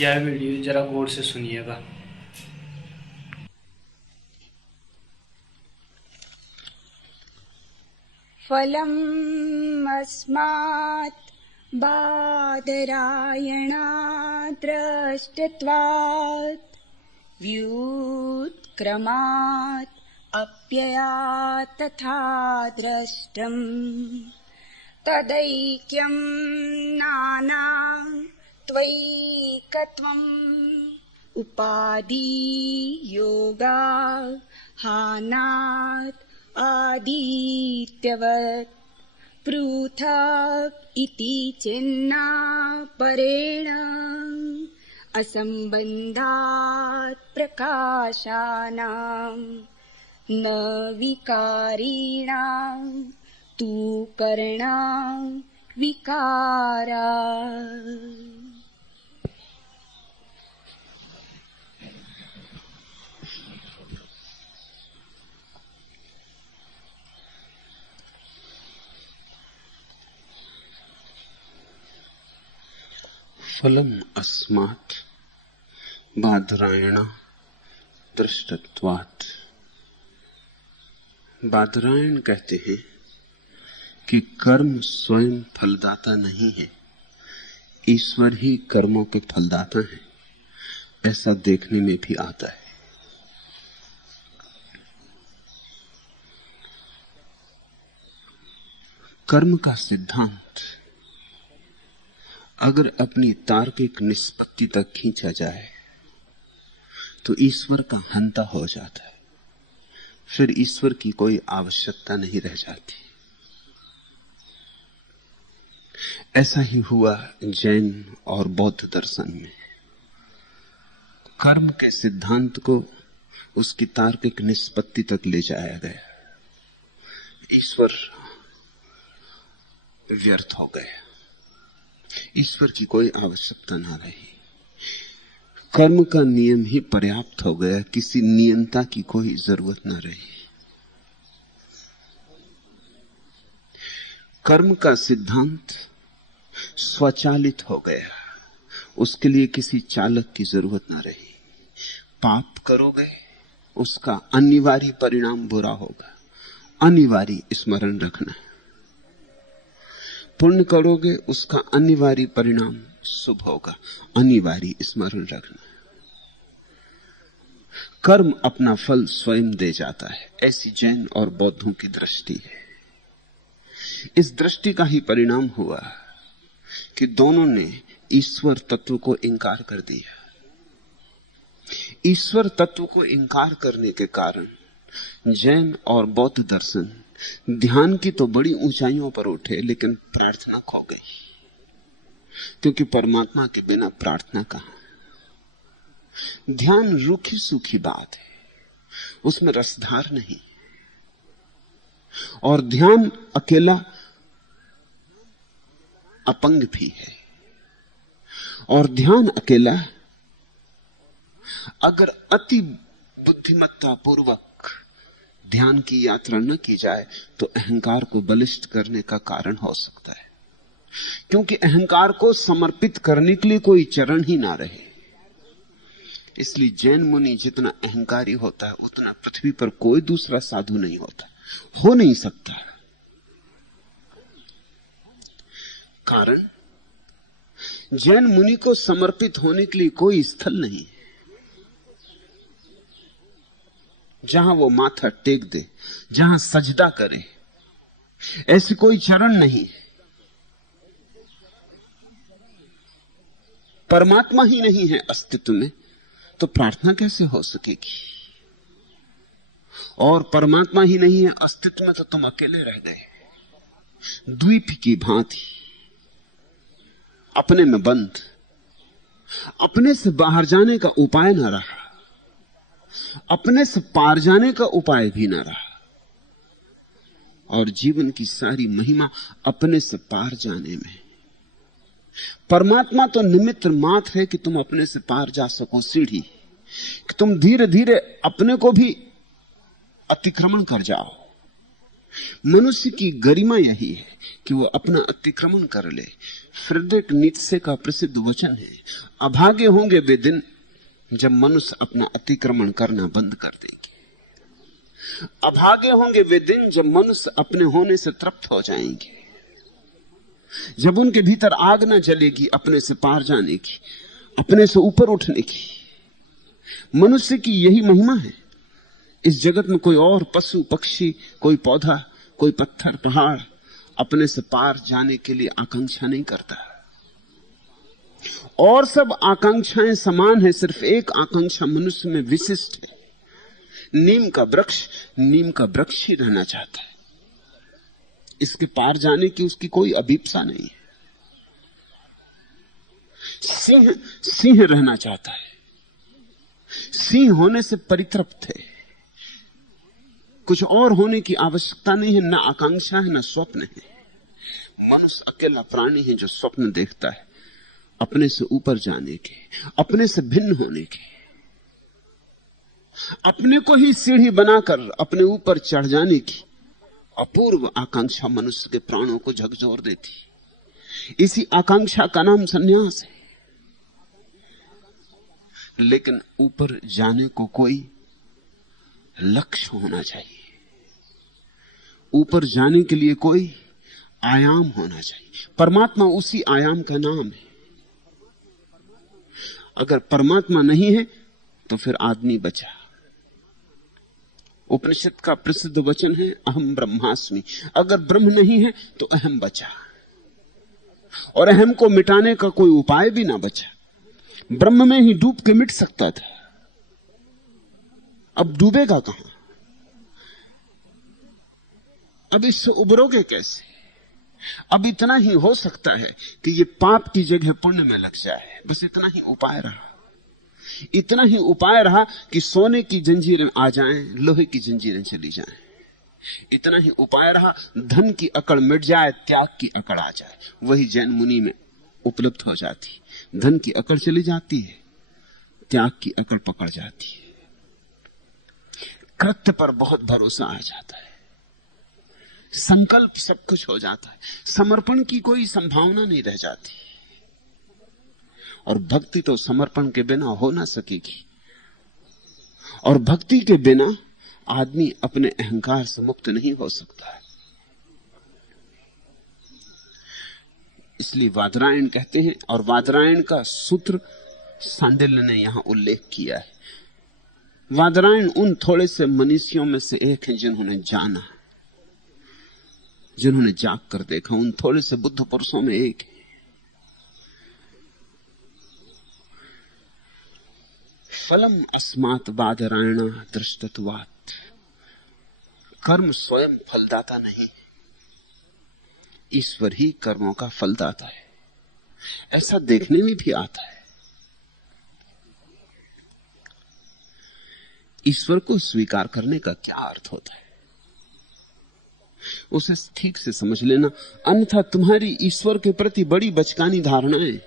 यह वीडियो जरा गौर से सुनिएगा। फलम् अस्मात् बादरायणाद्रष्टत्वात् व्युत्क्रमात् अप्ययात् तथा द्रष्टम् तदैक्यं नाना त्वैकत्वम् उपाधि योगा हानात् आदित्यवत् पृथक् इति चिन्ना परेण असम्बन्धात् प्रकाशानां न विकारिणां तु करणां विकारा। फलम् अस्मात् बादरायण दृष्टत्वात्। बादरायण कहते हैं कि कर्म स्वयं फलदाता नहीं है, ईश्वर ही कर्मों के फलदाता है। ऐसा देखने में भी आता है। कर्म का सिद्धांत अगर अपनी तार्किक निष्पत्ति तक खींचा जाए तो ईश्वर का हंता हो जाता है। फिर ईश्वर की कोई आवश्यकता नहीं रह जाती। ऐसा ही हुआ जैन और बौद्ध दर्शन में। कर्म के सिद्धांत को उसकी तार्किक निष्पत्ति तक ले जाया गया, ईश्वर व्यर्थ हो गया, ईश्वर की कोई आवश्यकता ना रही। कर्म का नियम ही पर्याप्त हो गया, किसी नियंता की कोई जरूरत ना रही। कर्म का सिद्धांत स्वचालित हो गया, उसके लिए किसी चालक की जरूरत ना रही। पाप करोगे उसका अनिवार्य परिणाम बुरा होगा, अनिवार्य स्मरण रखना। पुण्य करोगे उसका अनिवार्य परिणाम शुभ होगा, अनिवार्य स्मरण रखना। कर्म अपना फल स्वयं दे जाता है, ऐसी जैन और बौद्धों की दृष्टि है। इस दृष्टि का ही परिणाम हुआ कि दोनों ने ईश्वर तत्व को इंकार कर दिया। ईश्वर तत्व को इंकार करने के कारण जैन और बौद्ध दर्शन ध्यान की तो बड़ी ऊंचाइयों पर उठे, लेकिन प्रार्थना खो गई, क्योंकि परमात्मा के बिना प्रार्थना कहां। ध्यान रूखी सूखी बात है, उसमें रसधार नहीं। और ध्यान अकेला अपंग भी है। और ध्यान अकेला अगर अति बुद्धिमत्ता पूर्वक ध्यान की यात्रा न की जाए तो अहंकार को बलिष्ठ करने का कारण हो सकता है, क्योंकि अहंकार को समर्पित करने के लिए कोई चरण ही ना रहे। इसलिए जैन मुनि जितना अहंकारी होता है उतना पृथ्वी पर कोई दूसरा साधु नहीं होता, हो नहीं सकता। कारण जैन मुनि को समर्पित होने के लिए कोई स्थल नहीं जहां वो माथा टेक दे, जहां सजदा करे। ऐसी कोई चरण नहीं। परमात्मा ही नहीं है अस्तित्व में तो प्रार्थना कैसे हो सकेगी? और परमात्मा ही नहीं है अस्तित्व में तो तुम अकेले रह गए, द्वीप की भांति अपने में बंद। अपने से बाहर जाने का उपाय ना रहा, अपने से पार जाने का उपाय भी ना रहा। और जीवन की सारी महिमा अपने से पार जाने में। परमात्मा तो निमित्त मात्र है कि तुम अपने से पार जा सको, सीढ़ी कि तुम धीरे धीरे अपने को भी अतिक्रमण कर जाओ। मनुष्य की गरिमा यही है कि वो अपना अतिक्रमण कर ले। फ्रेडरिक नीत्शे का प्रसिद्ध वचन है, अभागे होंगे वे दिन जब मनुष्य अपना अतिक्रमण करना बंद कर देंगे। अभागे होंगे वे दिन जब मनुष्य अपने होने से तृप्त हो जाएंगे, जब उनके भीतर आग न जलेगी अपने से पार जाने की, अपने से ऊपर उठने की। मनुष्य की यही महिमा है। इस जगत में कोई और पशु पक्षी, कोई पौधा, कोई पत्थर पहाड़ अपने से पार जाने के लिए आकांक्षा नहीं करता। और सब आकांक्षाएं समान है, सिर्फ एक आकांक्षा मनुष्य में विशिष्ट है। नीम का वृक्ष ही रहना चाहता है, इसके पार जाने की उसकी कोई अभीप्सा नहीं है। सिंह रहना चाहता है, सिंह होने से परितृप्त है, कुछ और होने की आवश्यकता नहीं है, न आकांक्षा है न स्वप्न है। मनुष्य अकेला प्राणी है जो स्वप्न देखता है अपने से ऊपर जाने के, अपने से भिन्न होने के। अपने को ही सीढ़ी बनाकर अपने ऊपर चढ़ जाने की अपूर्व आकांक्षा मनुष्य के प्राणों को झकझोर देती। इसी आकांक्षा का नाम संन्यास है। लेकिन ऊपर जाने को कोई लक्ष्य होना चाहिए, ऊपर जाने के लिए कोई आयाम होना चाहिए। परमात्मा उसी आयाम का नाम है। अगर परमात्मा नहीं है तो फिर आदमी बचा। उपनिषद का प्रसिद्ध वचन है, अहम ब्रह्मास्मि। अगर ब्रह्म नहीं है तो अहम बचा, और अहम को मिटाने का कोई उपाय भी ना बचा। ब्रह्म में ही डूब के मिट सकता था, अब डूबेगा कहां? अब इससे उबरोगे कैसे? अब इतना ही हो सकता है कि ये पाप की जगह पुण्य में लग जाए, बस इतना ही उपाय रहा। इतना ही उपाय रहा कि सोने की जंजीरें आ जाएं, लोहे की जंजीरें चली जाएं। इतना ही उपाय रहा, धन की अकड़ मिट जाए, त्याग की अकड़ आ जाए। वही जैन मुनि में उपलब्ध हो जाती। धन की अकड़ चली जाती है, त्याग की अकड़ पकड़ जाती है, कृत्य पर बहुत भरोसा आ जाता है, संकल्प सब कुछ हो जाता है, समर्पण की कोई संभावना नहीं रह जाती। और भक्ति तो समर्पण के बिना हो ना सकेगी, और भक्ति के बिना आदमी अपने अहंकार से मुक्त नहीं हो सकता है। इसलिए वादरायण कहते हैं, और वादरायण का सूत्र सांडिल्य ने यहां उल्लेख किया है। वादरायण उन थोड़े से मनीषियों में से एक हैं जिन्होंने जाना, जिन्होंने जाग कर देखा। उन थोड़े से बुद्ध पुरुषों में एक है। फलम अस्मात् वादरायण दृष्टत्वात्। कर्म स्वयं फलदाता नहीं, ईश्वर ही कर्मों का फलदाता है। ऐसा देखने में भी आता है। ईश्वर को स्वीकार करने का क्या अर्थ होता है, उसे ठीक से समझ लेना, अन्यथा तुम्हारी ईश्वर के प्रति बड़ी बचकानी धारणाएं।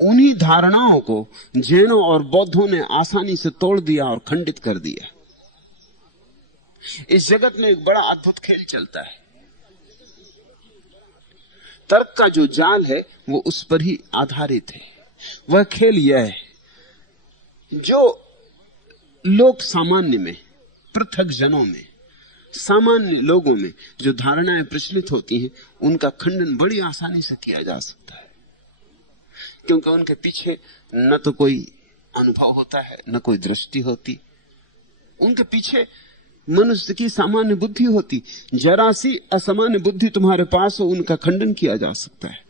उन्हीं धारणाओं को जैनों और बौद्धों ने आसानी से तोड़ दिया और खंडित कर दिया। इस जगत में एक बड़ा अद्भुत खेल चलता है। तर्क का जो जाल है वो उस पर ही आधारित है। वह खेल यह है, जो लोग सामान्य में, पृथक जनों में, सामान्य लोगों में जो धारणाएं प्रचलित होती हैं, उनका खंडन बड़ी आसानी से किया जा सकता है, क्योंकि उनके पीछे न तो कोई अनुभव होता है, न कोई दृष्टि होती। उनके पीछे मनुष्य की सामान्य बुद्धि होती। जरा सी असामान्य बुद्धि तुम्हारे पास हो, उनका खंडन किया जा सकता है।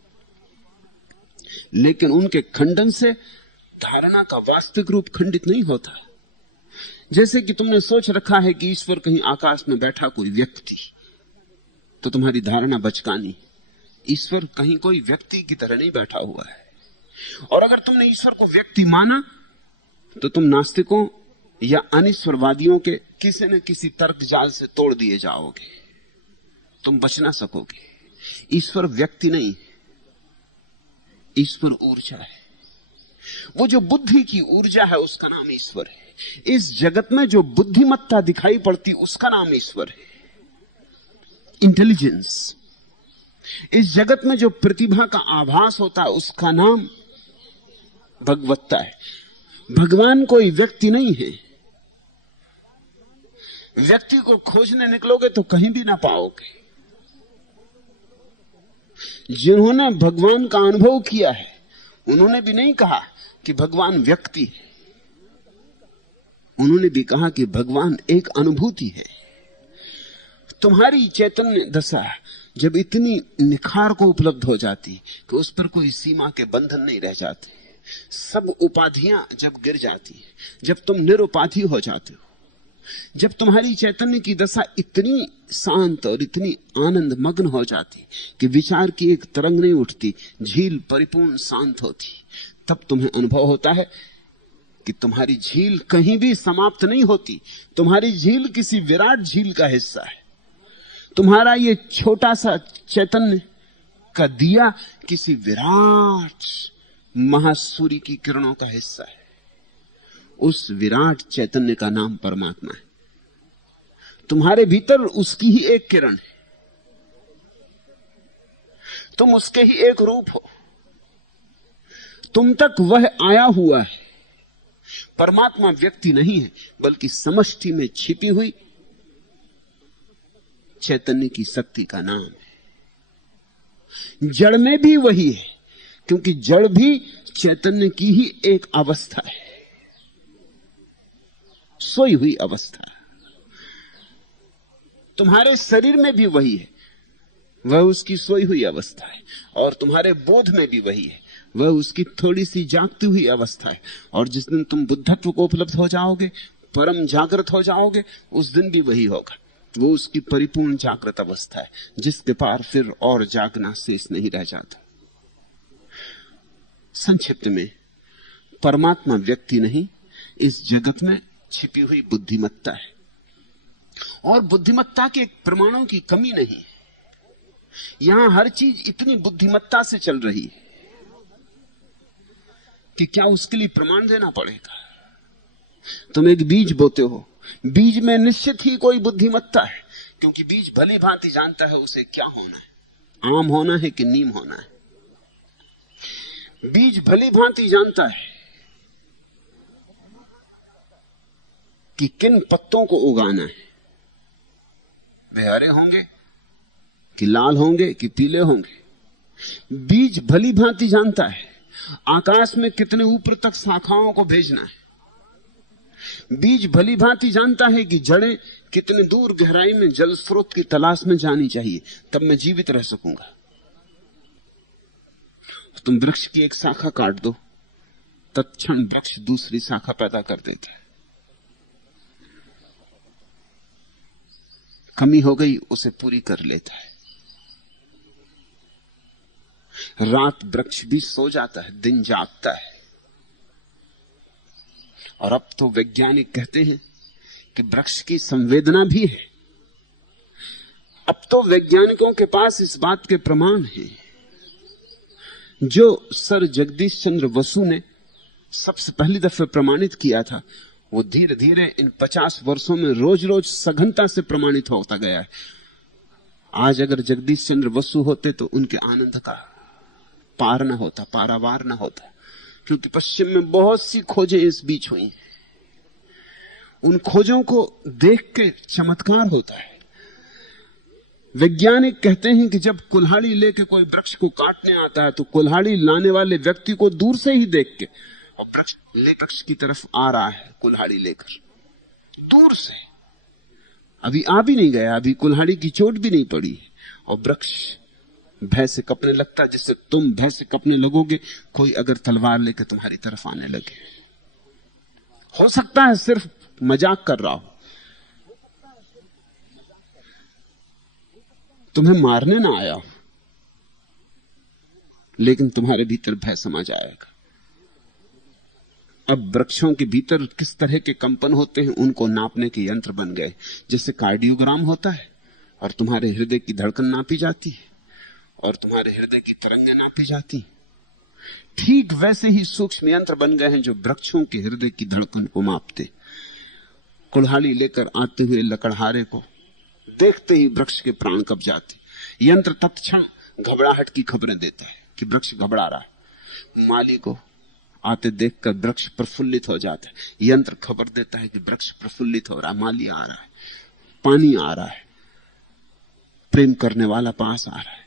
लेकिन उनके खंडन से धारणा का वास्तविक रूप खंडित नहीं होता। जैसे कि तुमने सोच रखा है कि ईश्वर कहीं आकाश में बैठा कोई व्यक्ति, तो तुम्हारी धारणा बचकानी। ईश्वर कहीं कोई व्यक्ति की तरह नहीं बैठा हुआ है। और अगर तुमने ईश्वर को व्यक्ति माना तो तुम नास्तिकों या अनिश्वरवादियों के किसी न किसी तर्क जाल से तोड़ दिए जाओगे, तुम बच ना सकोगे। ईश्वर व्यक्ति नहीं, ईश्वर ऊर्जा है। वो जो बुद्धि की ऊर्जा है उसका नाम ईश्वर है। इस जगत में जो बुद्धिमत्ता दिखाई पड़ती उसका नाम ईश्वर है। इंटेलिजेंस। इस जगत में जो प्रतिभा का आभास होता है उसका नाम भगवत्ता है। भगवान कोई व्यक्ति नहीं है। व्यक्ति को खोजने निकलोगे तो कहीं भी ना पाओगे। जिन्होंने भगवान का अनुभव किया है उन्होंने भी नहीं कहा कि भगवान व्यक्ति है, उन्होंने भी कहा कि भगवान एक अनुभूति है। तुम्हारी चैतन्य दशा जब इतनी निखार को उपलब्ध हो जाती कि उस पर कोई सीमा के बंधन नहीं रह जाते, सब उपाधियां जब गिर जाती, जब तुम निरुपाधि हो जाते हो, जब तुम्हारी चैतन्य की दशा इतनी शांत और इतनी आनंद मग्न हो जाती कि विचार की एक तरंग नहीं उठती, झील परिपूर्ण शांत होती, तब तुम्हें अनुभव होता है कि तुम्हारी झील कहीं भी समाप्त नहीं होती। तुम्हारी झील किसी विराट झील का हिस्सा है। तुम्हारा ये छोटा सा चैतन्य का दिया किसी विराट महासूर्य की किरणों का हिस्सा है। उस विराट चैतन्य का नाम परमात्मा है। तुम्हारे भीतर उसकी ही एक किरण है, तुम उसके ही एक रूप हो, तुम तक वह आया हुआ है। परमात्मा व्यक्ति नहीं है बल्कि समष्टि में छिपी हुई चैतन्य की शक्ति का नाम है। जड़ में भी वही है, क्योंकि जड़ भी चैतन्य की ही एक अवस्था है, सोई हुई अवस्था। तुम्हारे शरीर में भी वही है, वह उसकी सोई हुई अवस्था है, और तुम्हारे बोध में भी वही है, वह उसकी थोड़ी सी जागती हुई अवस्था है। और जिस दिन तुम बुद्धत्व को उपलब्ध हो जाओगे, परम जागृत हो जाओगे, उस दिन भी वही होगा। वो उसकी परिपूर्ण जागृत अवस्था है जिसके पार फिर और जागना शेष नहीं रह जाता। संक्षिप्त में, परमात्मा व्यक्ति नहीं, इस जगत में छिपी हुई बुद्धिमत्ता है। और बुद्धिमत्ता के प्रमाणों की कमी नहीं। यहां हर चीज इतनी बुद्धिमत्ता से चल रही है कि क्या उसके लिए प्रमाण देना पड़ेगा। तुम एक बीज बोते हो, बीज में निश्चित ही कोई बुद्धिमत्ता है, क्योंकि बीज भली भांति जानता है उसे क्या होना है, आम होना है कि नीम होना है। बीज भली भांति जानता है कि किन पत्तों को उगाना है, वे हरे होंगे कि लाल होंगे कि पीले होंगे। बीज भली भांति जानता है आकाश में कितने ऊपर तक शाखाओं को भेजना है। बीज भली भांति जानता है कि जड़ें कितने दूर गहराई में जल स्रोत की तलाश में जानी चाहिए, तब मैं जीवित रह सकूंगा। तुम वृक्ष की एक शाखा काट दो, तत्क्षण वृक्ष दूसरी शाखा पैदा कर देता है। कमी हो गई उसे पूरी कर लेता है। रात वृक्ष भी सो जाता है, दिन जागता है। और अब तो वैज्ञानिक कहते हैं कि वृक्ष की संवेदना भी है। अब तो वैज्ञानिकों के पास इस बात के प्रमाण हैं जो सर जगदीश चंद्र बसु ने सबसे पहली दफे प्रमाणित किया था, वो धीरे धीरे इन 50 वर्षों में रोज रोज सघनता से प्रमाणित होता गया है। आज अगर जगदीश चंद्र बसु होते तो उनके आनंद का पार न होता, पारावार न होता, क्योंकि पश्चिम में बहुत सी खोजें इस बीच हुई। उन खोजों को देख के चमत्कार होता है। वैज्ञानिक कहते हैं कि जब कुल्हाड़ी लेके कोई वृक्ष को काटने आता है तो कुल्हाड़ी लाने वाले व्यक्ति को दूर से ही देख के, और वृक्ष की तरफ आ रहा है कुल्हाड़ी लेकर, दूर से, अभी आ भी नहीं गया, अभी कुल्हाड़ी की चोट भी नहीं पड़ी, और वृक्ष भय से कपने लगता, जिससे तुम भय से कपने लगोगे कोई अगर तलवार लेकर तुम्हारी तरफ आने लगे। हो सकता है सिर्फ मजाक कर रहा हो, तुम्हें मारने ना आया हो, लेकिन तुम्हारे भीतर भय समा जाएगा। अब वृक्षों के भीतर किस तरह के कंपन होते हैं उनको नापने के यंत्र बन गए। जैसे कार्डियोग्राम होता है और तुम्हारे हृदय की धड़कन नापी जाती है और तुम्हारे हृदय की तरंगें नापी जाती, ठीक वैसे ही सूक्ष्म यंत्र बन गए हैं जो वृक्षों के हृदय की धड़कन को मापते। कुल्हाड़ी लेकर आते हुए लकड़हारे को देखते ही वृक्ष के प्राण कब जाते। यंत्र तत्क्षण घबराहट की खबरें देता है कि वृक्ष घबरा रहा है। माली को आते देखकर वृक्ष प्रफुल्लित हो जाता है। यंत्र खबर देता है कि वृक्ष प्रफुल्लित हो रहा है, माली आ रहा है, पानी आ रहा है, प्रेम करने वाला पास आ रहा है।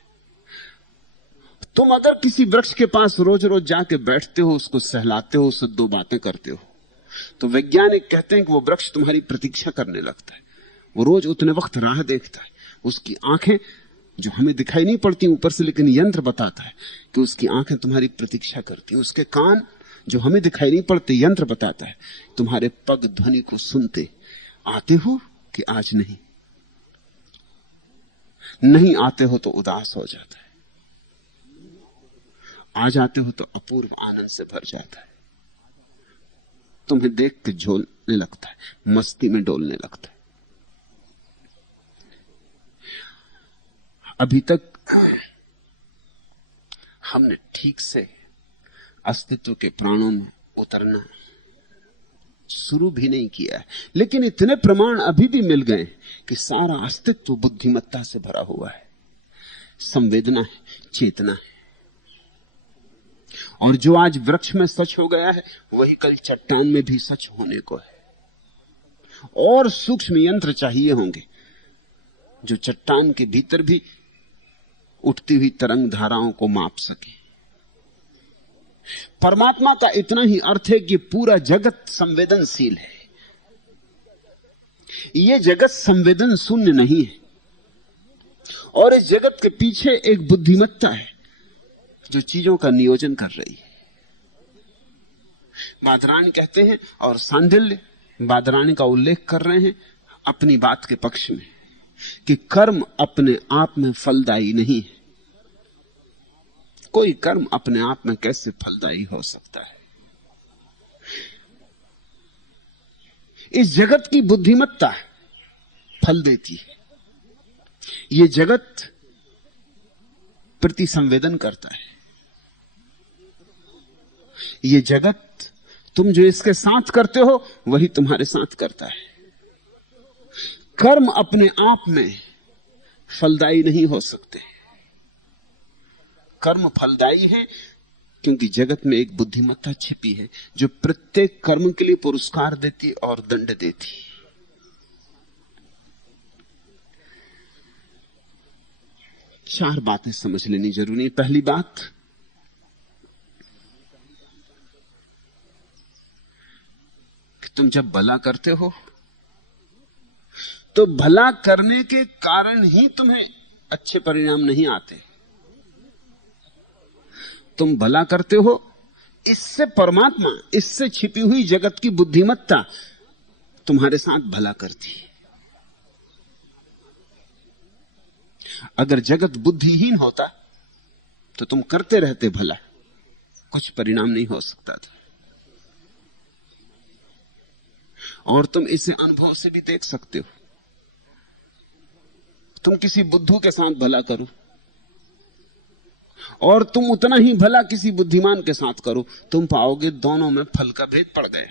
तुम अगर किसी वृक्ष के पास रोज रोज जाके बैठते हो, उसको सहलाते हो, उससे दो बातें करते हो, तो वैज्ञानिक कहते हैं कि वो वृक्ष तुम्हारी प्रतीक्षा करने लगता है। वो रोज उतने वक्त राह देखता है। उसकी आंखें जो हमें दिखाई नहीं पड़ती ऊपर से, लेकिन यंत्र बताता है कि उसकी आंखें तुम्हारी प्रतीक्षा करती हैं। उसके कान जो हमें दिखाई नहीं पड़ते, यंत्र बताता है तुम्हारे पग ध्वनि को सुनते। आते हो कि आज नहीं, नहीं आते हो तो उदास हो जाता है, आ जाते हो तो अपूर्व आनंद से भर जाता है। तुम्हें देख के झोलने लगता है, मस्ती में डोलने लगता है। अभी तक हमने ठीक से अस्तित्व के प्राणों में उतरना शुरू भी नहीं किया है, लेकिन इतने प्रमाण अभी भी मिल गए कि सारा अस्तित्व बुद्धिमत्ता से भरा हुआ है, संवेदना है, चेतना है। और जो आज वृक्ष में सच हो गया है, वही कल चट्टान में भी सच होने को है। और सूक्ष्म यंत्र चाहिए होंगे जो चट्टान के भीतर भी उठती हुई तरंग धाराओं को माप सके। परमात्मा का इतना ही अर्थ है कि पूरा जगत संवेदनशील है। यह जगत संवेदन शून्य नहीं है, और इस जगत के पीछे एक बुद्धिमत्ता है जो चीजों का नियोजन कर रही है। बादरायण कहते हैं, और सांडिल्य बादरायण का उल्लेख कर रहे हैं अपनी बात के पक्ष में, कि कर्म अपने आप में फलदायी नहीं है। कोई कर्म अपने आप में कैसे फलदायी हो सकता है? इस जगत की बुद्धिमत्ता फल देती है। यह जगत प्रति संवेदन करता है। यह जगत, तुम जो इसके साथ करते हो वही तुम्हारे साथ करता है। कर्म अपने आप में फलदायी नहीं हो सकते। कर्म फलदायी है क्योंकि जगत में एक बुद्धिमत्ता छिपी है जो प्रत्येक कर्म के लिए पुरस्कार देती और दंड देती। चार बातें समझ लेनी जरूरी है। पहली बात, कि तुम जब भला करते हो तो भला करने के कारण ही तुम्हें अच्छे परिणाम नहीं आते। तुम भला करते हो, इससे परमात्मा, इससे छिपी हुई जगत की बुद्धिमत्ता तुम्हारे साथ भला करती है। अगर जगत बुद्धिहीन होता तो तुम करते रहते भला, कुछ परिणाम नहीं हो सकता था। और तुम इसे अनुभव से भी देख सकते हो। तुम किसी बुद्धू के साथ भला करो और तुम उतना ही भला किसी बुद्धिमान के साथ करो, तुम पाओगे दोनों में फल का भेद पड़ गए।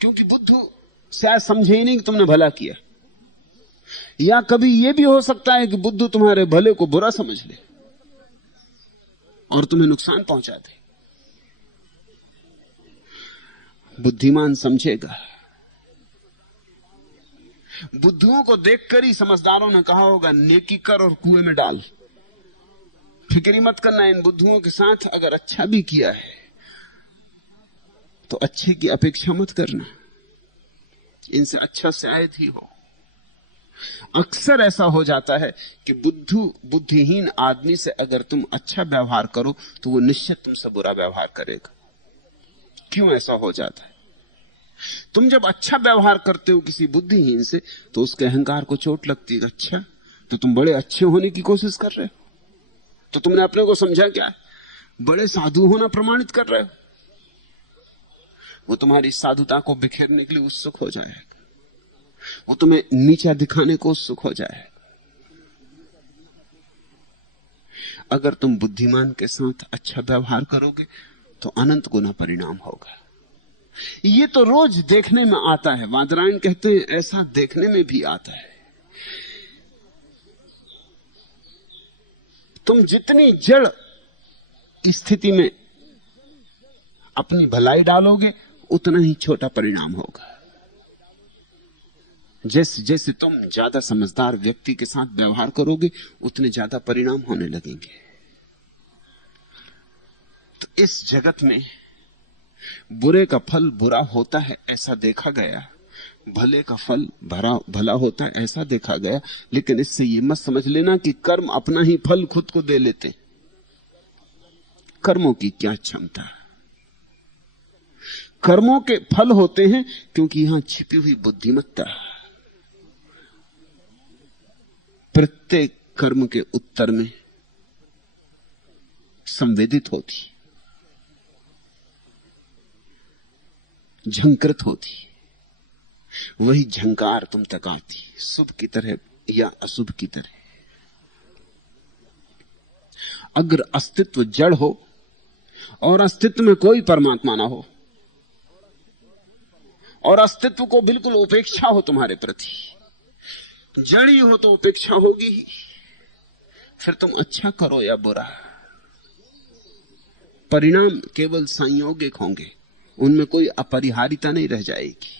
क्योंकि बुद्धू शायद समझे ही नहीं कि तुमने भला किया, या कभी यह भी हो सकता है कि बुद्धू तुम्हारे भले को बुरा समझ ले और तुम्हें नुकसान पहुंचा दे। बुद्धिमान समझेगा। बुद्धुओं को देखकर ही समझदारों ने कहा होगा, नेकी कर और कुएं में डाल। फिक्री मत करना इन बुद्धुओं के साथ। अगर अच्छा भी किया है तो अच्छे की अपेक्षा मत करना, इनसे अच्छा शायद ही हो। अक्सर ऐसा हो जाता है कि बुद्धिहीन आदमी से अगर तुम अच्छा व्यवहार करो तो वो निश्चित तुमसे बुरा व्यवहार करेगा। क्यों ऐसा हो जाता है? तुम जब अच्छा व्यवहार करते हो किसी बुद्धिहीन से तो उसके अहंकार को चोट लगती है। अच्छा, तो तुम बड़े अच्छे होने की कोशिश कर रहे हो, तो तुमने अपने को समझा क्या है? बड़े साधु होना प्रमाणित कर रहे हो। वो तुम्हारी साधुता को बिखेरने के लिए उत्सुक हो जाएगा, वो तुम्हें नीचा दिखाने को उत्सुक हो जाएगा। अगर तुम बुद्धिमान के साथ अच्छा व्यवहार करोगे तो अनंत गुना परिणाम होगा। ये तो रोज देखने में आता है। बादरायण कहते हैं ऐसा देखने में भी आता है। तुम जितनी जड़ स्थिति में अपनी भलाई डालोगे उतना ही छोटा परिणाम होगा। जैसे जैसे तुम ज्यादा समझदार व्यक्ति के साथ व्यवहार करोगे उतने ज्यादा परिणाम होने लगेंगे। तो इस जगत में बुरे का फल बुरा होता है ऐसा देखा गया, भले का फल भला होता है ऐसा देखा गया, लेकिन इससे यह मत समझ लेना कि कर्म अपना ही फल खुद को दे लेते। कर्मों की क्या क्षमता। कर्मों के फल होते हैं क्योंकि यहां छिपी हुई बुद्धिमत्ता प्रत्येक कर्म के उत्तर में संवेदित होती, झंकृत होती। वही झंकार तुम तक आती, शुभ की तरह या अशुभ की तरह। अगर अस्तित्व जड़ हो और अस्तित्व में कोई परमात्मा ना हो और अस्तित्व को बिल्कुल उपेक्षा हो तुम्हारे प्रति, जड़ ही हो तो उपेक्षा होगी ही। फिर तुम अच्छा करो या बुरा, परिणाम केवल संयोगिक होंगे, उनमें कोई अपरिहार्यता नहीं रह जाएगी।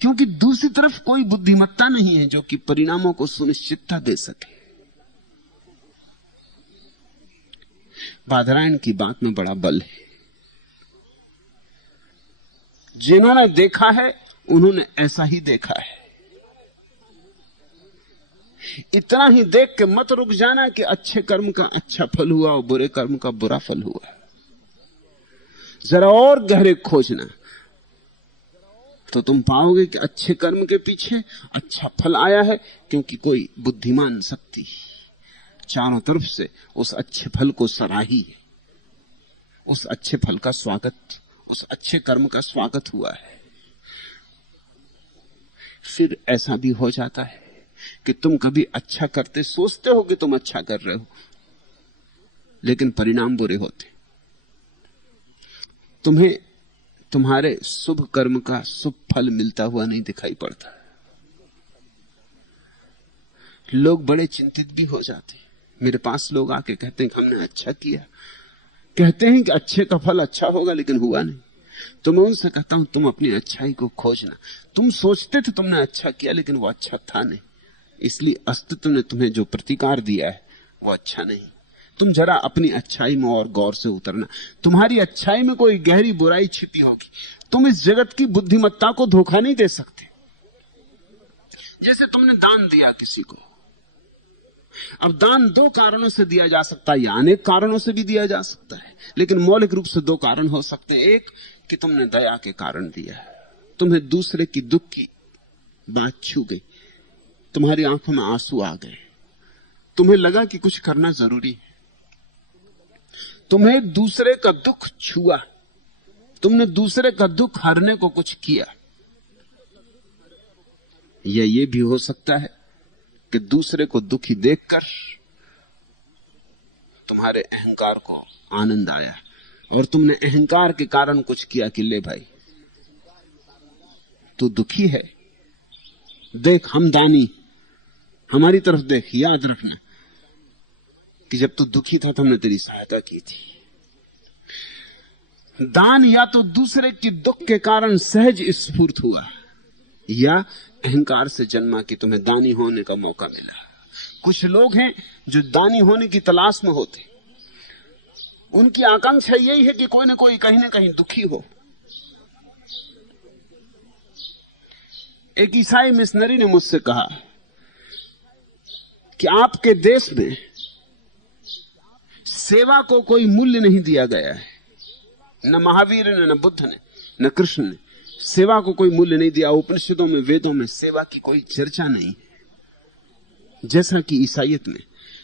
क्योंकि दूसरी तरफ कोई बुद्धिमत्ता नहीं है जो कि परिणामों को सुनिश्चितता दे सके। बादरायण की बात में बड़ा बल है। जिन्होंने देखा है उन्होंने ऐसा ही देखा है। इतना ही देख के मत रुक जाना कि अच्छे कर्म का अच्छा फल हुआ और बुरे कर्म का बुरा फल हुआ। जरा और गहरे खोजना तो तुम पाओगे कि अच्छे कर्म के पीछे अच्छा फल आया है, क्योंकि कोई बुद्धिमान शक्ति चारों तरफ से उस अच्छे फल को सराही है। उस अच्छे फल का स्वागत, उस अच्छे कर्म का स्वागत हुआ है। फिर ऐसा भी हो जाता है कि तुम कभी अच्छा करते सोचते हो कि तुम अच्छा कर रहे हो, लेकिन परिणाम बुरे होते। तुम्हें तुम्हारे शुभ कर्म का शुभ फल मिलता हुआ नहीं दिखाई पड़ता। लोग बड़े चिंतित भी हो जाते। मेरे पास लोग आके कहते हैं कि हमने अच्छा किया, कहते हैं कि अच्छे का फल अच्छा होगा, लेकिन हुआ नहीं। तो मैं उनसे कहता हूं तुम अपनी अच्छाई को खोजना। तुम सोचते थे तुमने अच्छा किया, लेकिन वो अच्छा था नहीं, इसलिए अस्तित्व ने तुम्हें जो प्रतिकार दिया है वो अच्छा नहीं। तुम जरा अपनी अच्छाई में और गौर से उतरना। तुम्हारी अच्छाई में कोई गहरी बुराई छिपी होगी। तुम इस जगत की बुद्धिमत्ता को धोखा नहीं दे सकते। जैसे तुमने दान दिया किसी को, अब दान दो कारणों से दिया जा सकता है या अनेक कारणों से भी दिया जा सकता है, लेकिन मौलिक रूप से दो कारण हो सकते हैं। एक कि तुमने दया के कारण दिया, तुम्हें दूसरे की दुख की बात छू गई, तुम्हारी आंखों में आंसू आ गए, तुम्हें लगा कि कुछ करना जरूरी है, तुम्हें दूसरे का दुख छुआ, तुमने दूसरे का दुख हरने को कुछ किया। या ये भी हो सकता है कि दूसरे को दुखी देखकर तुम्हारे अहंकार को आनंद आया और तुमने अहंकार के कारण कुछ किया कि ले भाई तू दुखी है, देख हम दानी, हमारी तरफ देख, याद रखना कि जब तू दुखी था तो हमने तेरी सहायता की थी। दान या तो दूसरे की दुख के कारण सहज स्फूर्त हुआ, या अहंकार से जन्मा कि तुम्हें दानी होने का मौका मिला। कुछ लोग हैं जो दानी होने की तलाश में होते, उनकी आकांक्षा यही है कि कोई ना कोई कहीं ना कहीं दुखी हो। एक ईसाई मिशनरी ने मुझसे कहा कि आपके देश में सेवा को कोई मूल्य नहीं दिया गया है। न महावीर ने, न बुद्ध ने, न कृष्ण ने सेवा को कोई मूल्य नहीं दिया। उपनिषदों में, वेदों में सेवा की कोई चर्चा नहीं है। जैसा कि ईसाईयत में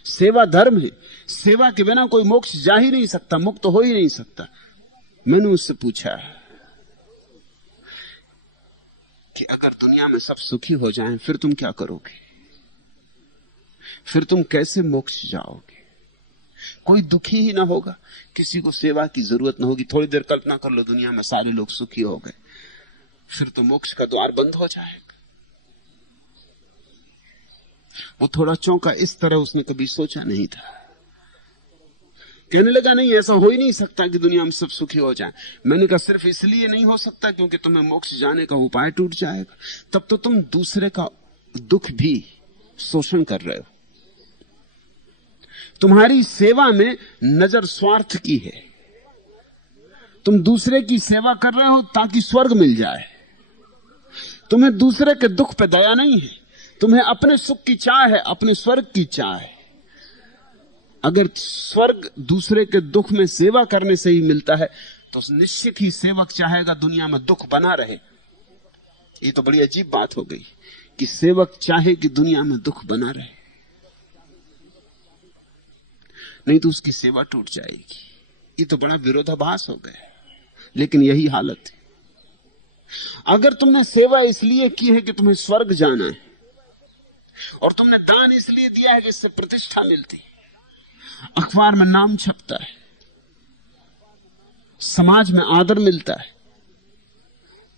सेवा धर्म है, सेवा के बिना कोई मोक्ष जा ही नहीं सकता, मुक्त हो ही नहीं सकता। मैंने उससे पूछा कि अगर दुनिया में सब सुखी हो जाएं, फिर तुम क्या करोगे? फिर तुम कैसे मोक्ष जाओगे? कोई दुखी ही ना होगा, किसी को सेवा की जरूरत ना होगी। थोड़ी देर कल्पना कर लो, दुनिया में सारे लोग सुखी हो गए, फिर तो मोक्ष का द्वार बंद हो जाएगा। वो थोड़ा चौंका, इस तरह उसने कभी सोचा नहीं था। कहने लगा नहीं, ऐसा हो ही नहीं सकता कि दुनिया में सब सुखी हो जाए। मैंने कहा सिर्फ इसलिए नहीं हो सकता क्योंकि तुम्हें मोक्ष जाने का उपाय टूट जाएगा। तब तो तुम दूसरे का दुख भी शोषण कर रहे हो। तुम्हारी सेवा में नजर स्वार्थ की है। तुम दूसरे की सेवा कर रहे हो ताकि स्वर्ग मिल जाए। तुम्हें दूसरे के दुख पे दया नहीं है, तुम्हें अपने सुख की चाह है, अपने स्वर्ग की चाह है। अगर स्वर्ग दूसरे के दुख में सेवा करने से ही मिलता है तो निश्चित ही सेवक चाहेगा दुनिया में दुख बना रहे। ये तो बड़ी अजीब बात हो गई कि सेवक चाहे कि दुनिया में दुख बना रहे, नहीं तो उसकी सेवा टूट जाएगी। ये तो बड़ा विरोधाभास हो गया, लेकिन यही हालत है। अगर तुमने सेवा इसलिए की है कि तुम्हें स्वर्ग जाना है, और तुमने दान इसलिए दिया है कि इससे प्रतिष्ठा मिलती, अखबार में नाम छपता है, समाज में आदर मिलता है,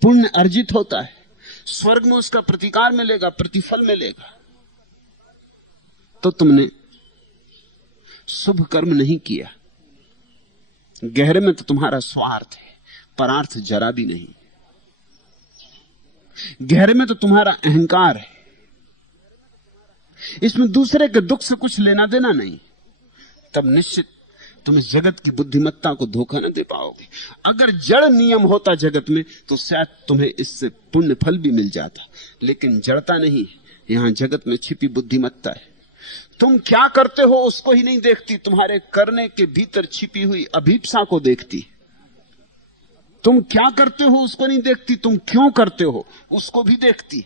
पुण्य अर्जित होता है, स्वर्ग में उसका प्रतिकार मिलेगा, प्रतिफल मिलेगा, तो तुमने शुभ कर्म नहीं किया। गहरे में तो तुम्हारा स्वार्थ है, परार्थ जरा भी नहीं। गहरे में तो तुम्हारा अहंकार है, इसमें दूसरे के दुख से कुछ लेना देना नहीं। तब निश्चित तुम इस जगत की बुद्धिमत्ता को धोखा न दे पाओगे। अगर जड़ नियम होता जगत में तो शायद तुम्हें इससे पुण्य फल भी मिल जाता, लेकिन जड़ता नहीं, यहां जगत में छिपी बुद्धिमत्ता है। तुम क्या करते हो उसको ही नहीं देखती, तुम्हारे करने के भीतर छिपी हुई अभीप्सा को देखती। तुम क्या करते हो उसको नहीं देखती, तुम क्यों करते हो उसको भी देखती।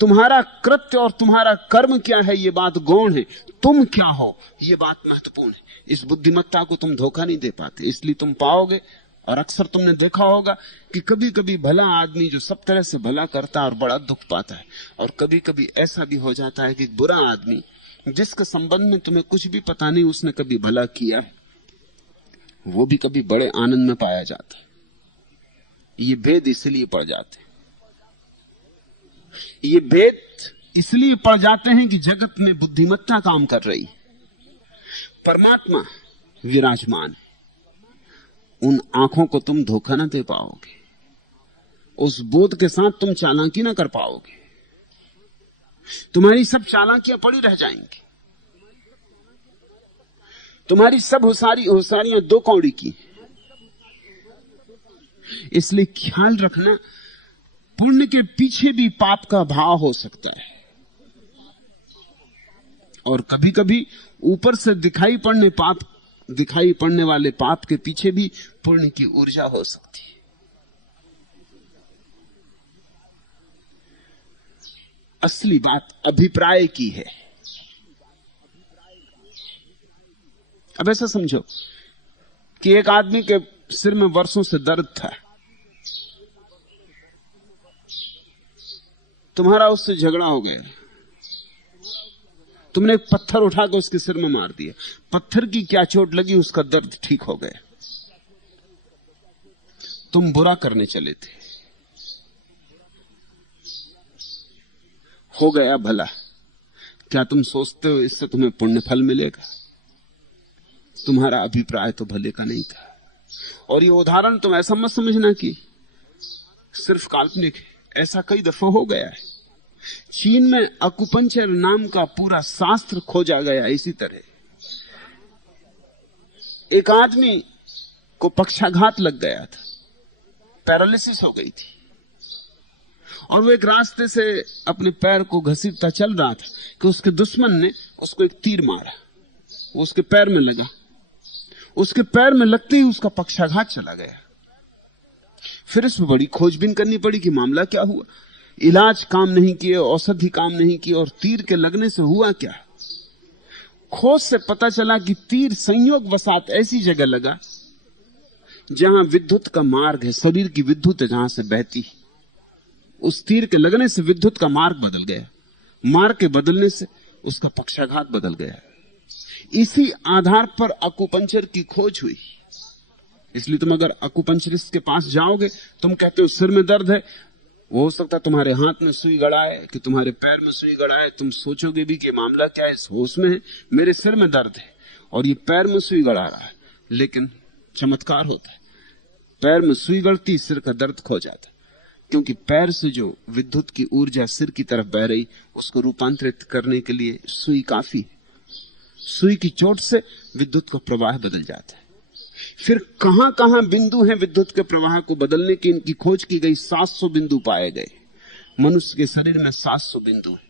तुम्हारा कृत्य और तुम्हारा कर्म क्या है ये बात गौण है, तुम क्या हो ये बात महत्वपूर्ण है। इस बुद्धिमत्ता को तुम धोखा नहीं दे पाते, इसलिए तुम पाओगे। और अक्सर तुमने देखा होगा कि कभी कभी भला आदमी जो सब तरह से भला करता है और बड़ा दुख पाता है, और कभी कभी ऐसा भी हो जाता है कि बुरा आदमी जिसके संबंध में तुम्हें कुछ भी पता नहीं उसने कभी भला किया, वो भी कभी बड़े आनंद में पाया जाता है। ये भेद इसलिए पड़ जाते हैं, ये भेद इसलिए पड़ जाते हैं कि जगत में बुद्धिमत्ता काम कर रही, परमात्मा विराजमान। उन आंखों को तुम धोखा ना दे पाओगे, उस बोध के साथ तुम चालाकी ना कर पाओगे, तुम्हारी सब चालाकियां पड़ी रह जाएंगी। तुम्हारी सब होशियारियां दो कौड़ी की। इसलिए ख्याल रखना, पुण्य के पीछे भी पाप का भाव हो सकता है, और कभी कभी ऊपर से दिखाई पड़ने वाले पाप के पीछे भी पुण्य की ऊर्जा हो सकती है। असली बात अभिप्राय की है। अब ऐसा समझो कि एक आदमी के सिर में वर्षों से दर्द था, तुम्हारा उससे झगड़ा हो गया, तुमने एक पत्थर उठाकर उसके सिर में मार दिया, पत्थर की क्या चोट लगी, उसका दर्द ठीक हो गया। तुम बुरा करने चले थे, हो गया भला, क्या तुम सोचते हो इससे तुम्हें पुण्य फल मिलेगा? तुम्हारा अभिप्राय तो भले का नहीं था। और ये उदाहरण तुम ऐसा मत समझना कि सिर्फ काल्पनिक है, ऐसा कई दफा हो गया है। चीन में अकुपंचर नाम का पूरा शास्त्र खोजा गया। इसी तरह एक आदमी को पक्षाघात लग गया था, पैरालिसिस हो गई थी, और वो एक रास्ते से अपने पैर को घसीटता चल रहा था कि उसके दुश्मन ने उसको एक तीर मारा, वो उसके पैर में लगा। उसके पैर में लगते ही उसका पक्षाघात चला गया। फिर इसमें बड़ी खोजबीन करनी पड़ी कि मामला क्या हुआ। इलाज काम नहीं किए, औषधि काम नहीं की, और तीर के लगने से हुआ क्या। खोज से पता चला कि तीर संयोग वसात ऐसी जगह लगा जहां विद्युत का मार्ग है, शरीर की विद्युत है जहां से बहती। उस तीर के लगने से विद्युत का मार्ग बदल गया, मार्ग के बदलने से उसका पक्षाघात बदल गया। इसी आधार पर अकुपंचर की खोज हुई। इसलिए तुम अगर अकुपंचरिस्ट के पास जाओगे, तुम कहते हो सिर में दर्द है, वो हो सकता है तुम्हारे हाथ में सुई गड़ाए कि तुम्हारे पैर में सुई गड़ाए, तुम सोचोगे भी कि मामला क्या है, इस होश में है, मेरे सिर में दर्द है। और ये पैर में सुई गड़ा रहा है, लेकिन चमत्कार होता है, पैर में सुई गड़ती, सिर का दर्द खो जाता, क्योंकि पैर से जो विद्युत की ऊर्जा सिर की तरफ बह रही, उसको रूपांतरित करने के लिए सुई काफी है। सुई की चोट से विद्युत का प्रवाह बदल जाता है। फिर कहां कहां बिंदु हैं विद्युत के प्रवाह को बदलने की, इनकी खोज की गई। 700 बिंदु पाए गए। मनुष्य के शरीर में 700 बिंदु हैं।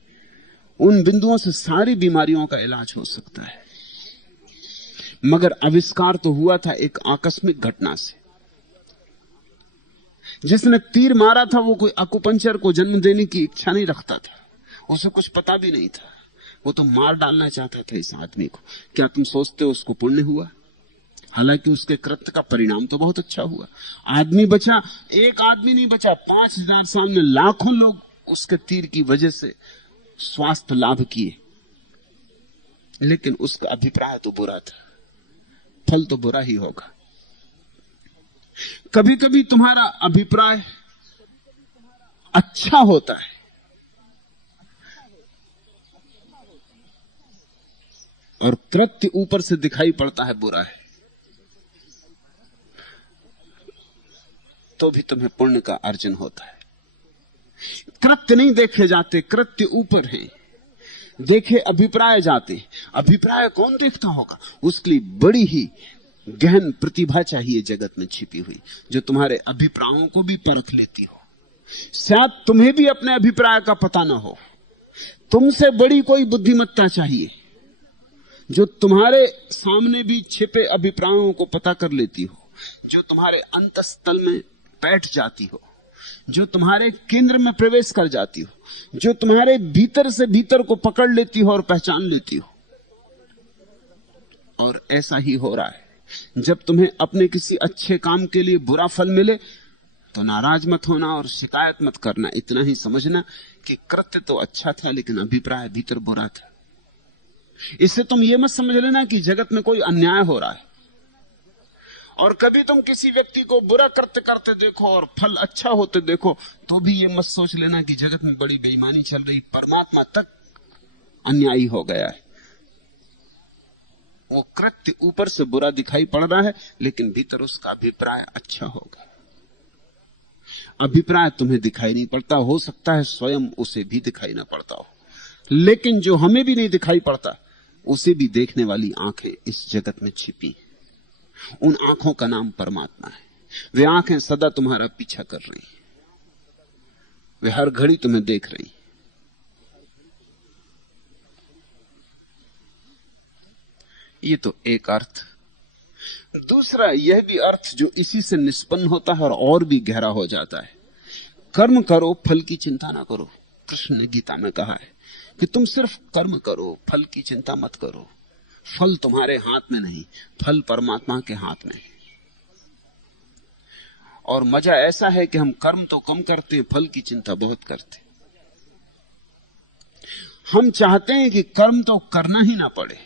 उन बिंदुओं से सारी बीमारियों का इलाज हो सकता है। मगर आविष्कार तो हुआ था एक आकस्मिक घटना से। जिसने तीर मारा था वो कोई अकुपंचर को जन्म देने की इच्छा नहीं रखता था, उसे कुछ पता भी नहीं था, वो तो मार डालना चाहता था इस आदमी को। क्या तुम सोचते हो उसको पुण्य हुआ? हालांकि उसके कृत्य का परिणाम तो बहुत अच्छा हुआ। आदमी बचा, एक आदमी नहीं बचा, 5000 साल में लाखों लोग उसके तीर की वजह से स्वास्थ्य लाभ किए। लेकिन उसका अभिप्राय तो बुरा था, फल तो बुरा ही होगा। कभी कभी तुम्हारा अभिप्राय अच्छा होता है, और कृत्य ऊपर से दिखाई पड़ता है बुरा है, तो भी तुम्हें पुण्य का अर्जन होता है। कृत्य नहीं देखे जाते, कृत्य ऊपर है, देखे अभिप्राय जाते। अभिप्राय कौन देखता होगा? उसके लिए बड़ी ही गहन प्रतिभा चाहिए जगत में छिपी हुई, जो तुम्हारे अभिप्रायों को भी परख लेती हो। शायद तुम्हें भी अपने अभिप्राय का पता ना हो। तुमसे बड़ी कोई बुद्धिमत्ता चाहिए जो तुम्हारे सामने भी छिपे अभिप्रायों को पता कर लेती हो, जो तुम्हारे अंतस्थल में बैठ जाती हो, जो तुम्हारे केंद्र में प्रवेश कर जाती हो, जो तुम्हारे भीतर से भीतर को पकड़ लेती हो और पहचान लेती हो। और ऐसा ही हो रहा है। जब तुम्हें अपने किसी अच्छे काम के लिए बुरा फल मिले तो नाराज मत होना और शिकायत मत करना। इतना ही समझना कि कृत्य तो अच्छा था लेकिन अभिप्राय भीतर बुरा था। इससे तुम ये मत समझ लेना कि जगत में कोई अन्याय हो रहा है। और कभी तुम किसी व्यक्ति को बुरा कृत्य करते देखो और फल अच्छा होते देखो तो भी ये मत सोच लेना कि जगत में बड़ी बेईमानी चल रही, परमात्मा तक अन्यायी हो गया है। वो कृत्य ऊपर से बुरा दिखाई पड़ रहा है लेकिन भीतर उसका अभिप्राय अच्छा होगा। अभिप्राय तुम्हें दिखाई नहीं पड़ता, हो सकता है स्वयं उसे भी दिखाई ना पड़ता हो, लेकिन जो हमें भी नहीं दिखाई पड़ता उसे भी देखने वाली आंखें इस जगत में छिपी। उन आंखों का नाम परमात्मा है। वे आंखें सदा तुम्हारा पीछा कर रही, वे हर घड़ी तुम्हें देख रही। ये तो एक अर्थ। दूसरा यह भी अर्थ जो इसी से निष्पन्न होता है और भी गहरा हो जाता है। कर्म करो, फल की चिंता ना करो। कृष्ण ने गीता में कहा है कि तुम सिर्फ कर्म करो, फल की चिंता मत करो। फल तुम्हारे हाथ में नहीं, फल परमात्मा के हाथ में है। और मजा ऐसा है कि हम कर्म तो कम करते हैं, फल की चिंता बहुत करते। हम चाहते हैं कि कर्म तो करना ही ना पड़े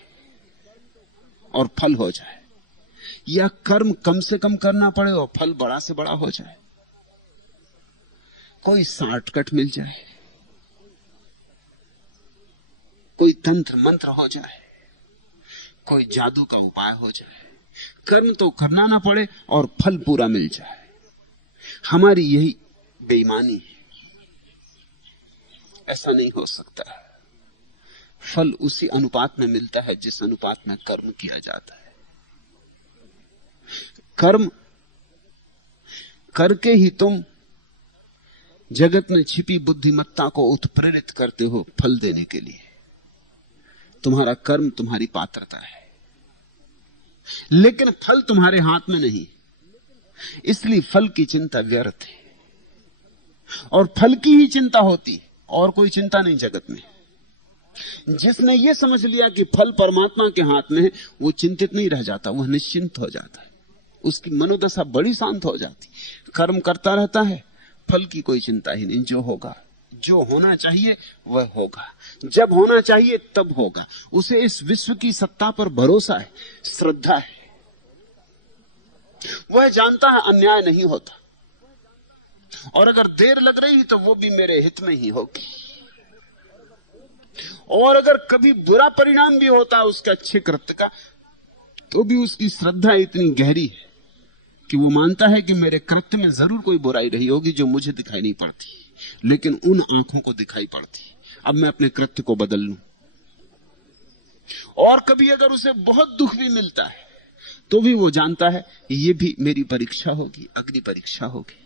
और फल हो जाए, या कर्म कम से कम करना पड़े और फल बड़ा से बड़ा हो जाए। कोई शॉर्टकट मिल जाए, कोई तंत्र मंत्र हो जाए, कोई जादू का उपाय हो जाए, कर्म तो करना ना पड़े और फल पूरा मिल जाए। हमारी यही बेईमानी है। ऐसा नहीं हो सकता। फल उसी अनुपात में मिलता है जिस अनुपात में कर्म किया जाता है। कर्म करके ही तुम जगत में छिपी बुद्धिमत्ता को उत्प्रेरित करते हो फल देने के लिए। तुम्हारा कर्म तुम्हारी पात्रता है, लेकिन फल तुम्हारे हाथ में नहीं, इसलिए फल की चिंता व्यर्थ है। और फल की ही चिंता होती, और कोई चिंता नहीं जगत में। जिसने यह समझ लिया कि फल परमात्मा के हाथ में है, वो चिंतित नहीं रह जाता, वह निश्चिंत हो जाता है। उसकी मनोदशा बड़ी शांत हो जाती। कर्म करता रहता है, फल की कोई चिंता ही नहीं। जो होगा, जो होना चाहिए वह होगा, जब होना चाहिए तब होगा। उसे इस विश्व की सत्ता पर भरोसा है, श्रद्धा है। वह जानता है अन्याय नहीं होता, और अगर देर लग रही है तो वो भी मेरे हित में ही होगी। और अगर कभी बुरा परिणाम भी होता है उसके अच्छे कृत्य का, तो भी उसकी श्रद्धा इतनी गहरी है कि वो मानता है कि मेरे कृत्य में जरूर कोई बुराई रही होगी जो मुझे दिखाई नहीं पड़ती, लेकिन उन आंखों को दिखाई पड़ती। अब मैं अपने कृत्य को बदल लूं। और कभी अगर उसे बहुत दुख भी मिलता है तो भी वो जानता है ये भी मेरी परीक्षा होगी, अग्नि परीक्षा होगी।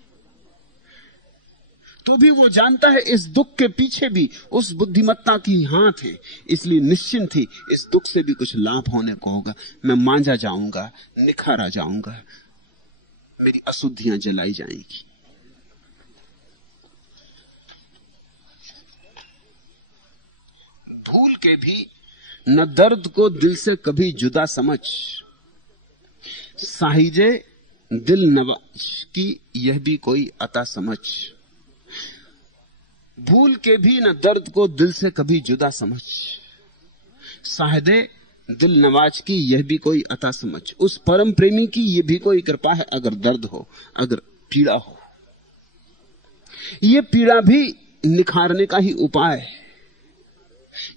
तो भी वो जानता है इस दुख के पीछे भी उस बुद्धिमत्ता की हाथ है, इसलिए निश्चिंत ही इस दुख से भी कुछ लाभ होने को होगा। मैं मांझा जाऊंगा, निखारा जाऊंगा, मेरी अशुद्धियां जलाई जाएंगी। भूल के भी न दर्द को दिल से कभी जुदा समझ, साहिजे दिल नवाज की यह भी कोई अता समझ। भूल के भी न दर्द को दिल से कभी जुदा समझ, साहिदे दिल नवाज की यह भी कोई अता समझ। उस परम प्रेमी की यह भी कोई कृपा है, अगर दर्द हो, अगर पीड़ा हो। यह पीड़ा भी निखारने का ही उपाय है,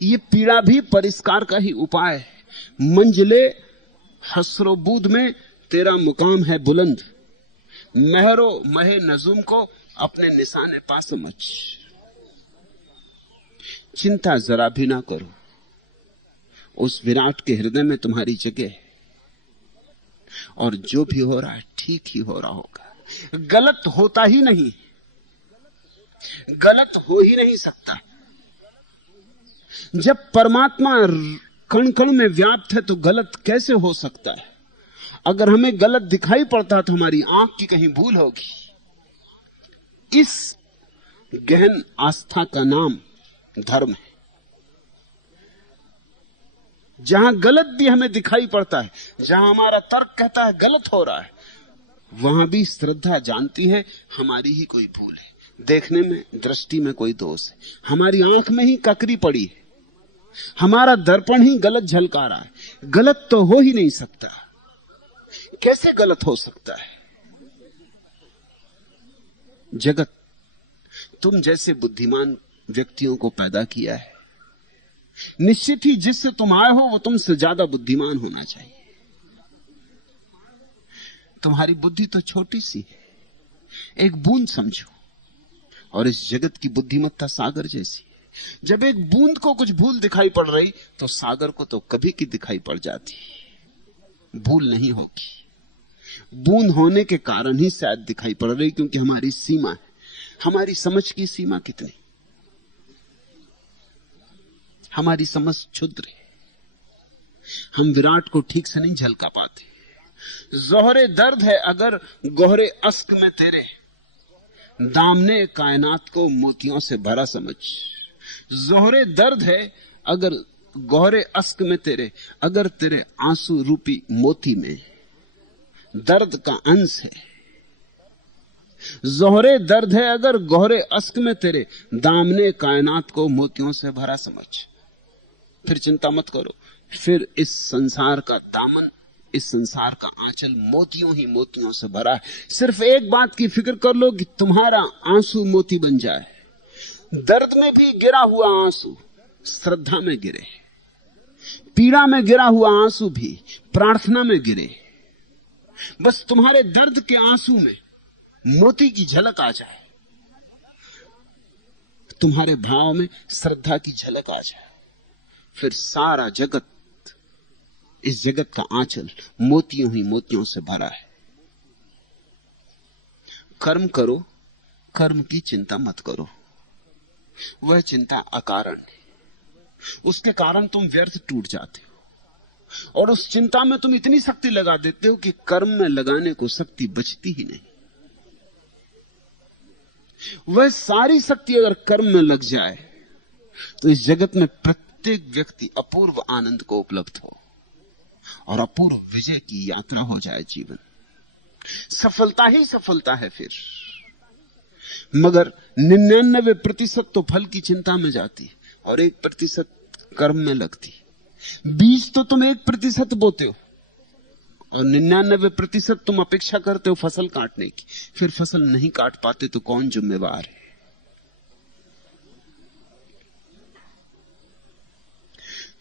ये पीड़ा भी परिष्कार का ही उपाय है। मंजिले हसरोबूद में तेरा मुकाम है बुलंद, महरो महे नजूम को अपने निशाने पा समझ। चिंता जरा भी ना करो, उस विराट के हृदय में तुम्हारी जगह है, और जो भी हो रहा है ठीक ही हो रहा होगा। गलत होता ही नहीं, गलत हो ही नहीं सकता। जब परमात्मा कण कण में व्याप्त है तो गलत कैसे हो सकता है? अगर हमें गलत दिखाई पड़ता तो हमारी आंख की कहीं भूल होगी। इस गहन आस्था का नाम धर्म है। जहां गलत भी हमें दिखाई पड़ता है, जहां हमारा तर्क कहता है गलत हो रहा है, वहां भी श्रद्धा जानती है हमारी ही कोई भूल है, देखने में, दृष्टि में कोई दोष है, हमारी आंख में ही ककरी पड़ी है, हमारा दर्पण ही गलत झलका रहा है। गलत तो हो ही नहीं सकता। कैसे गलत हो सकता है? जगत तुम जैसे बुद्धिमान व्यक्तियों को पैदा किया है। निश्चित ही जिससे तुम आए हो वो तुमसे ज्यादा बुद्धिमान होना चाहिए। तुम्हारी बुद्धि तो छोटी सी है, एक बूंद समझो, और इस जगत की बुद्धिमत्ता सागर जैसी है। जब एक बूंद को कुछ भूल दिखाई पड़ रही तो सागर को तो कभी की दिखाई पड़ जाती। भूल नहीं होगी, बूंद होने के कारण ही शायद दिखाई पड़ रही, क्योंकि हमारी सीमा है। हमारी समझ की सीमा कितनी? हमारी समझ क्षुद्र है, हम विराट को ठीक से नहीं झलका पाते। जोहरे दर्द है अगर गोहरे अश्क में तेरे, दामने कायनात को मोतियों से भरा समझ। जोहरे दर्द है अगर गोहरे अश्क में तेरे, अगर तेरे आंसू रूपी मोती में दर्द का अंश है। जोहरे दर्द है अगर गोहरे अश्क में तेरे, दामने कायनात को मोतियों से भरा समझ। फिर चिंता मत करो, फिर इस संसार का दामन, इस संसार का आंचल मोतियों ही मोतियों से भरा है। सिर्फ एक बात की फिक्र कर लो कि तुम्हारा आंसू मोती बन जाए। दर्द में भी गिरा हुआ आंसू श्रद्धा में गिरे, पीड़ा में गिरा हुआ आंसू भी प्रार्थना में गिरे। बस तुम्हारे दर्द के आंसू में मोती की झलक आ जाए, तुम्हारे भाव में श्रद्धा की झलक आ जाए, फिर सारा जगत, इस जगत का आंचल मोतियों ही मोतियों से भरा है। कर्म करो, कर्म की चिंता मत करो, वह चिंता अकारण है। उसके कारण तुम व्यर्थ टूट जाते हो, और उस चिंता में तुम इतनी शक्ति लगा देते हो कि कर्म में लगाने को शक्ति बचती ही नहीं। वह सारी शक्ति अगर कर्म में लग जाए तो इस जगत में प्रत्येक व्यक्ति अपूर्व आनंद को उपलब्ध हो और अपूर्व विजय की यात्रा हो जाए। जीवन सफलता ही सफलता है फिर। मगर 99% तो फल की चिंता में जाती और 1% कर्म में लगती। बीज तो तुम 1% बोते हो और 99% तुम अपेक्षा करते हो फसल काटने की। फिर फसल नहीं काट पाते तो कौन जिम्मेवार है?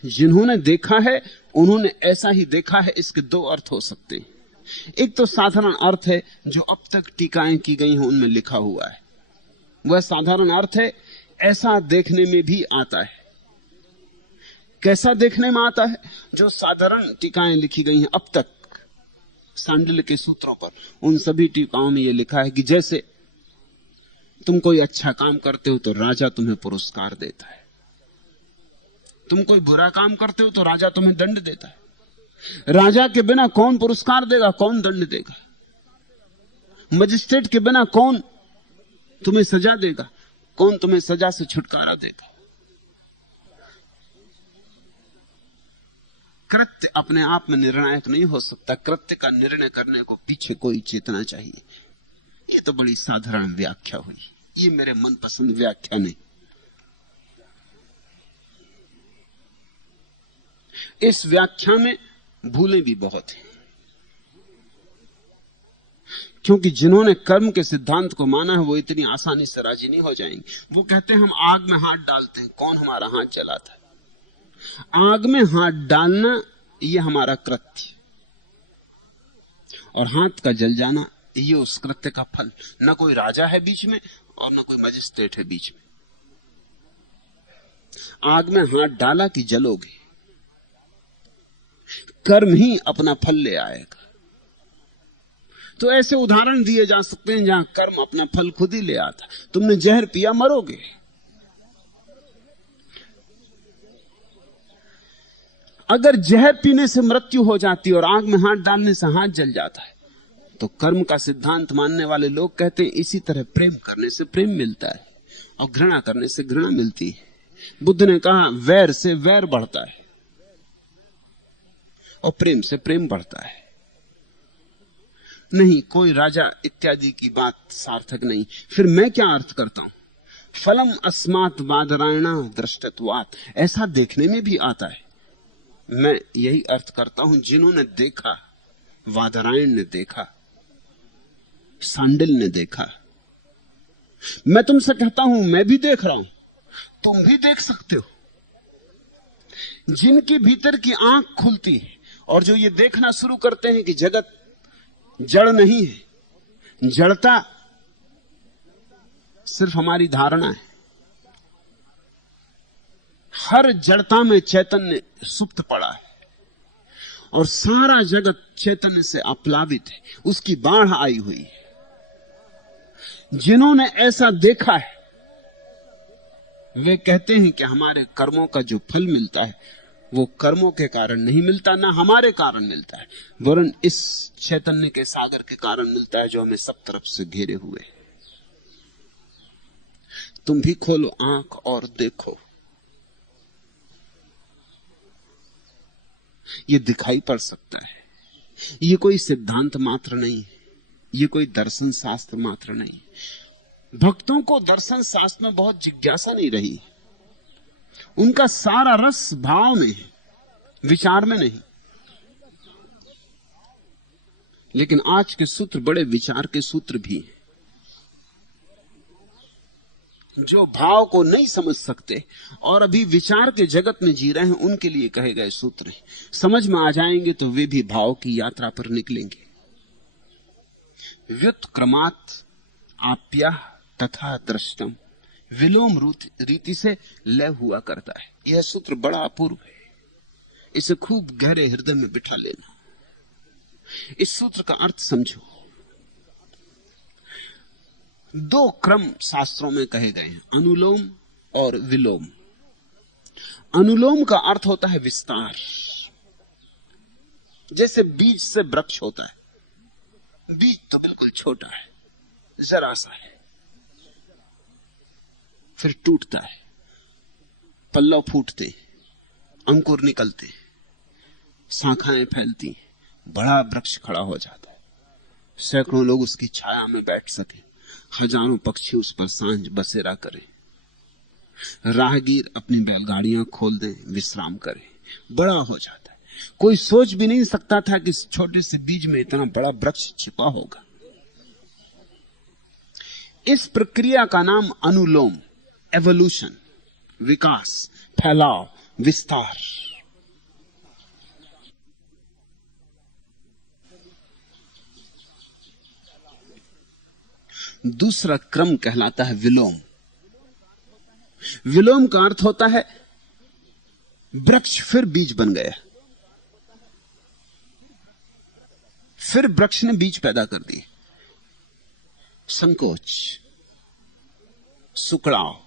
जिन्होंने देखा है उन्होंने ऐसा ही देखा है, इसके दो अर्थ हो सकते हैं। एक तो साधारण अर्थ है जो अब तक टीकाएं की गई हैं उनमें लिखा हुआ है, वह साधारण अर्थ है, ऐसा देखने में भी आता है। कैसा देखने में आता है? जो साधारण टीकाएं लिखी गई हैं अब तक सांडिल्य के सूत्रों पर, उन सभी टीकाओं में यह लिखा है कि जैसे तुम कोई अच्छा काम करते हो तो राजा तुम्हें पुरस्कार देता है, तुम कोई बुरा काम करते हो तो राजा तुम्हें दंड देता है। राजा के बिना कौन पुरस्कार देगा, कौन दंड देगा? मजिस्ट्रेट के बिना कौन तुम्हें सजा देगा, कौन तुम्हें सजा से छुटकारा देगा? कृत्य अपने आप में निर्णायक नहीं हो सकता, कृत्य का निर्णय करने को पीछे कोई चेतना चाहिए। ये तो बड़ी साधारण व्याख्या हुई, ये मेरे मनपसंद व्याख्या नहीं। इस व्याख्या में भूलें भी बहुत हैं, क्योंकि जिन्होंने कर्म के सिद्धांत को माना है वो इतनी आसानी से राजी नहीं हो जाएंगे। वो कहते हैं हम आग में हाथ डालते हैं, कौन हमारा हाथ जलाता है? आग में हाथ डालना ये हमारा कृत्य, और हाथ का जल जाना ये उस कृत्य का फल। न कोई राजा है बीच में और न कोई मजिस्ट्रेट है बीच में। आग में हाथ डाला कि जलोगे, कर्म ही अपना फल ले आएगा। तो ऐसे उदाहरण दिए जा सकते हैं जहां कर्म अपना फल खुद ही ले आता। तुमने जहर पिया, मरोगे। अगर जहर पीने से मृत्यु हो जाती और आग में हाथ डालने से हाथ जल जाता है, तो कर्म का सिद्धांत मानने वाले लोग कहते हैं इसी तरह प्रेम करने से प्रेम मिलता है और घृणा करने से घृणा मिलती है। बुद्ध ने कहा वैर से वैर बढ़ता है और प्रेम से प्रेम बढ़ता है। नहीं, कोई राजा इत्यादि की बात सार्थक नहीं। फिर मैं क्या अर्थ करता हूं? फलम अस्मात् वादरायणा दृष्टत्वात्, ऐसा देखने में भी आता है। मैं यही अर्थ करता हूं, जिन्होंने देखा, वादरायण ने देखा, सांडिल्य ने देखा। मैं तुमसे कहता हूं मैं भी देख रहा हूं, तुम भी देख सकते हो। जिनके भीतर की आंख खुलती है और जो ये देखना शुरू करते हैं कि जगत जड़ नहीं है, जड़ता सिर्फ हमारी धारणा है। हर जड़ता में चैतन्य सुप्त पड़ा है और सारा जगत चैतन्य से अप्लावित है, उसकी बाढ़ आई हुई है। जिन्होंने ऐसा देखा है वे कहते हैं कि हमारे कर्मों का जो फल मिलता है वो कर्मों के कारण नहीं मिलता, ना हमारे कारण मिलता है, वरन इस चैतन्य के सागर के कारण मिलता है जो हमें सब तरफ से घेरे हुए है। तुम भी खोलो आंख और देखो, ये दिखाई पड़ सकता है। ये कोई सिद्धांत मात्र नहीं है, ये कोई दर्शन शास्त्र मात्र नहीं। भक्तों को दर्शन शास्त्र में बहुत जिज्ञासा नहीं रही, उनका सारा रस भाव में है, विचार में नहीं। लेकिन आज के सूत्र बड़े विचार के सूत्र भी हैं। जो भाव को नहीं समझ सकते और अभी विचार के जगत में जी रहे हैं, उनके लिए कहे गए सूत्र हैं। समझ में आ जाएंगे तो वे भी भाव की यात्रा पर निकलेंगे। व्युत्क्रमात् आप्याः तथा दृष्टम, विलोम रीति से लय हुआ करता है। यह सूत्र बड़ा अपूर्व है, इसे खूब गहरे हृदय में बिठा लेना। इस सूत्र का अर्थ समझो। दो क्रम शास्त्रों में कहे गए हैं, अनुलोम और विलोम। अनुलोम का अर्थ होता है विस्तार, जैसे बीज से वृक्ष होता है। बीज तो बिल्कुल छोटा है, जरा सा है, फिर टूटता है, पल्लव फूटते, अंकुर निकलते, शाखाएं फैलती, बड़ा वृक्ष खड़ा हो जाता है। सैकड़ों लोग उसकी छाया में बैठ सके, हजारों पक्षी उस पर सांझ बसेरा करें, राहगीर अपनी बैलगाड़ियां खोल दें, विश्राम करें, बड़ा हो जाता है। कोई सोच भी नहीं सकता था कि इस छोटे से बीज में इतना बड़ा वृक्ष छिपा होगा। इस प्रक्रिया का नाम अनुलोम, एवोल्यूशन, विकास, फैलाव, विस्तार। दूसरा क्रम कहलाता है विलोम। विलोम का अर्थ होता है वृक्ष फिर बीज बन गया, फिर वृक्ष ने बीज पैदा कर दिए। संकोच, सुकड़ाव।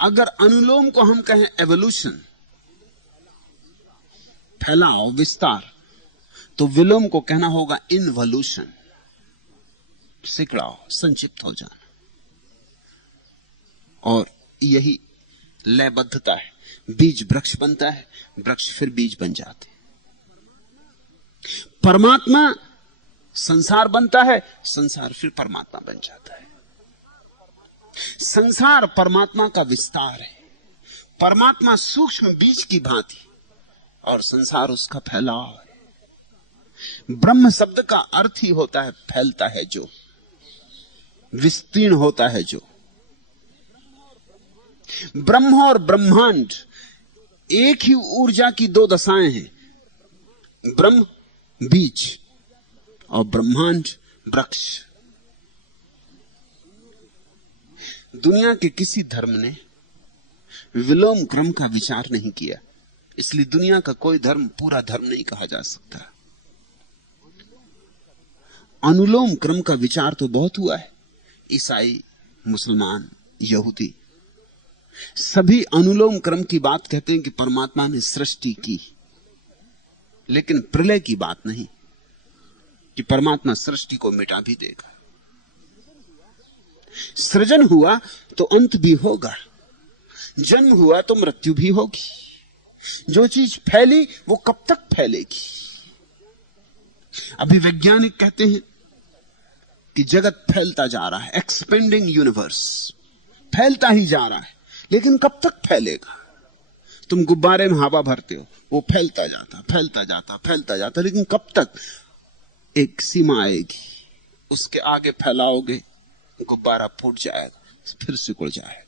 अगर अनुलोम को हम कहें एवोल्यूशन, फैलाव, विस्तार, तो विलोम को कहना होगा इनवोल्यूशन, सिकड़ाव, संक्षिप्त हो जाना। और यही लयबद्धता है। बीज वृक्ष बनता है, वृक्ष फिर बीज बन जाते। परमात्मा संसार बनता है, संसार फिर परमात्मा बन जाता है। संसार परमात्मा का विस्तार है। परमात्मा सूक्ष्म बीज की भांति और संसार उसका फैलाव है। ब्रह्म शब्द का अर्थ ही होता है फैलता है जो, विस्तीर्ण होता है जो। ब्रह्म और ब्रह्मांड एक ही ऊर्जा की दो दशाएं हैं। ब्रह्म बीज और ब्रह्मांड वृक्ष। दुनिया के किसी धर्म ने विलोम क्रम का विचार नहीं किया, इसलिए दुनिया का कोई धर्म पूरा धर्म नहीं कहा जा सकता। अनुलोम क्रम का विचार तो बहुत हुआ है। ईसाई, मुसलमान, यहूदी सभी अनुलोम क्रम की बात कहते हैं कि परमात्मा ने सृष्टि की, लेकिन प्रलय की बात नहीं कि परमात्मा सृष्टि को मिटा भी देगा। सृजन हुआ तो अंत भी होगा, जन्म हुआ तो मृत्यु भी होगी। जो चीज फैली वो कब तक फैलेगी? अभी वैज्ञानिक कहते हैं कि जगत फैलता जा रहा है, एक्सपेंडिंग यूनिवर्स, फैलता ही जा रहा है, लेकिन कब तक फैलेगा? तुम गुब्बारे में हवा भरते हो, वो फैलता जाता फैलता जाता फैलता जाता, लेकिन कब तक? एक सीमा आएगी, उसके आगे फैलाओगे, गुब्बारा फूट जाएगा, फिर सिकुड़ जाएगा।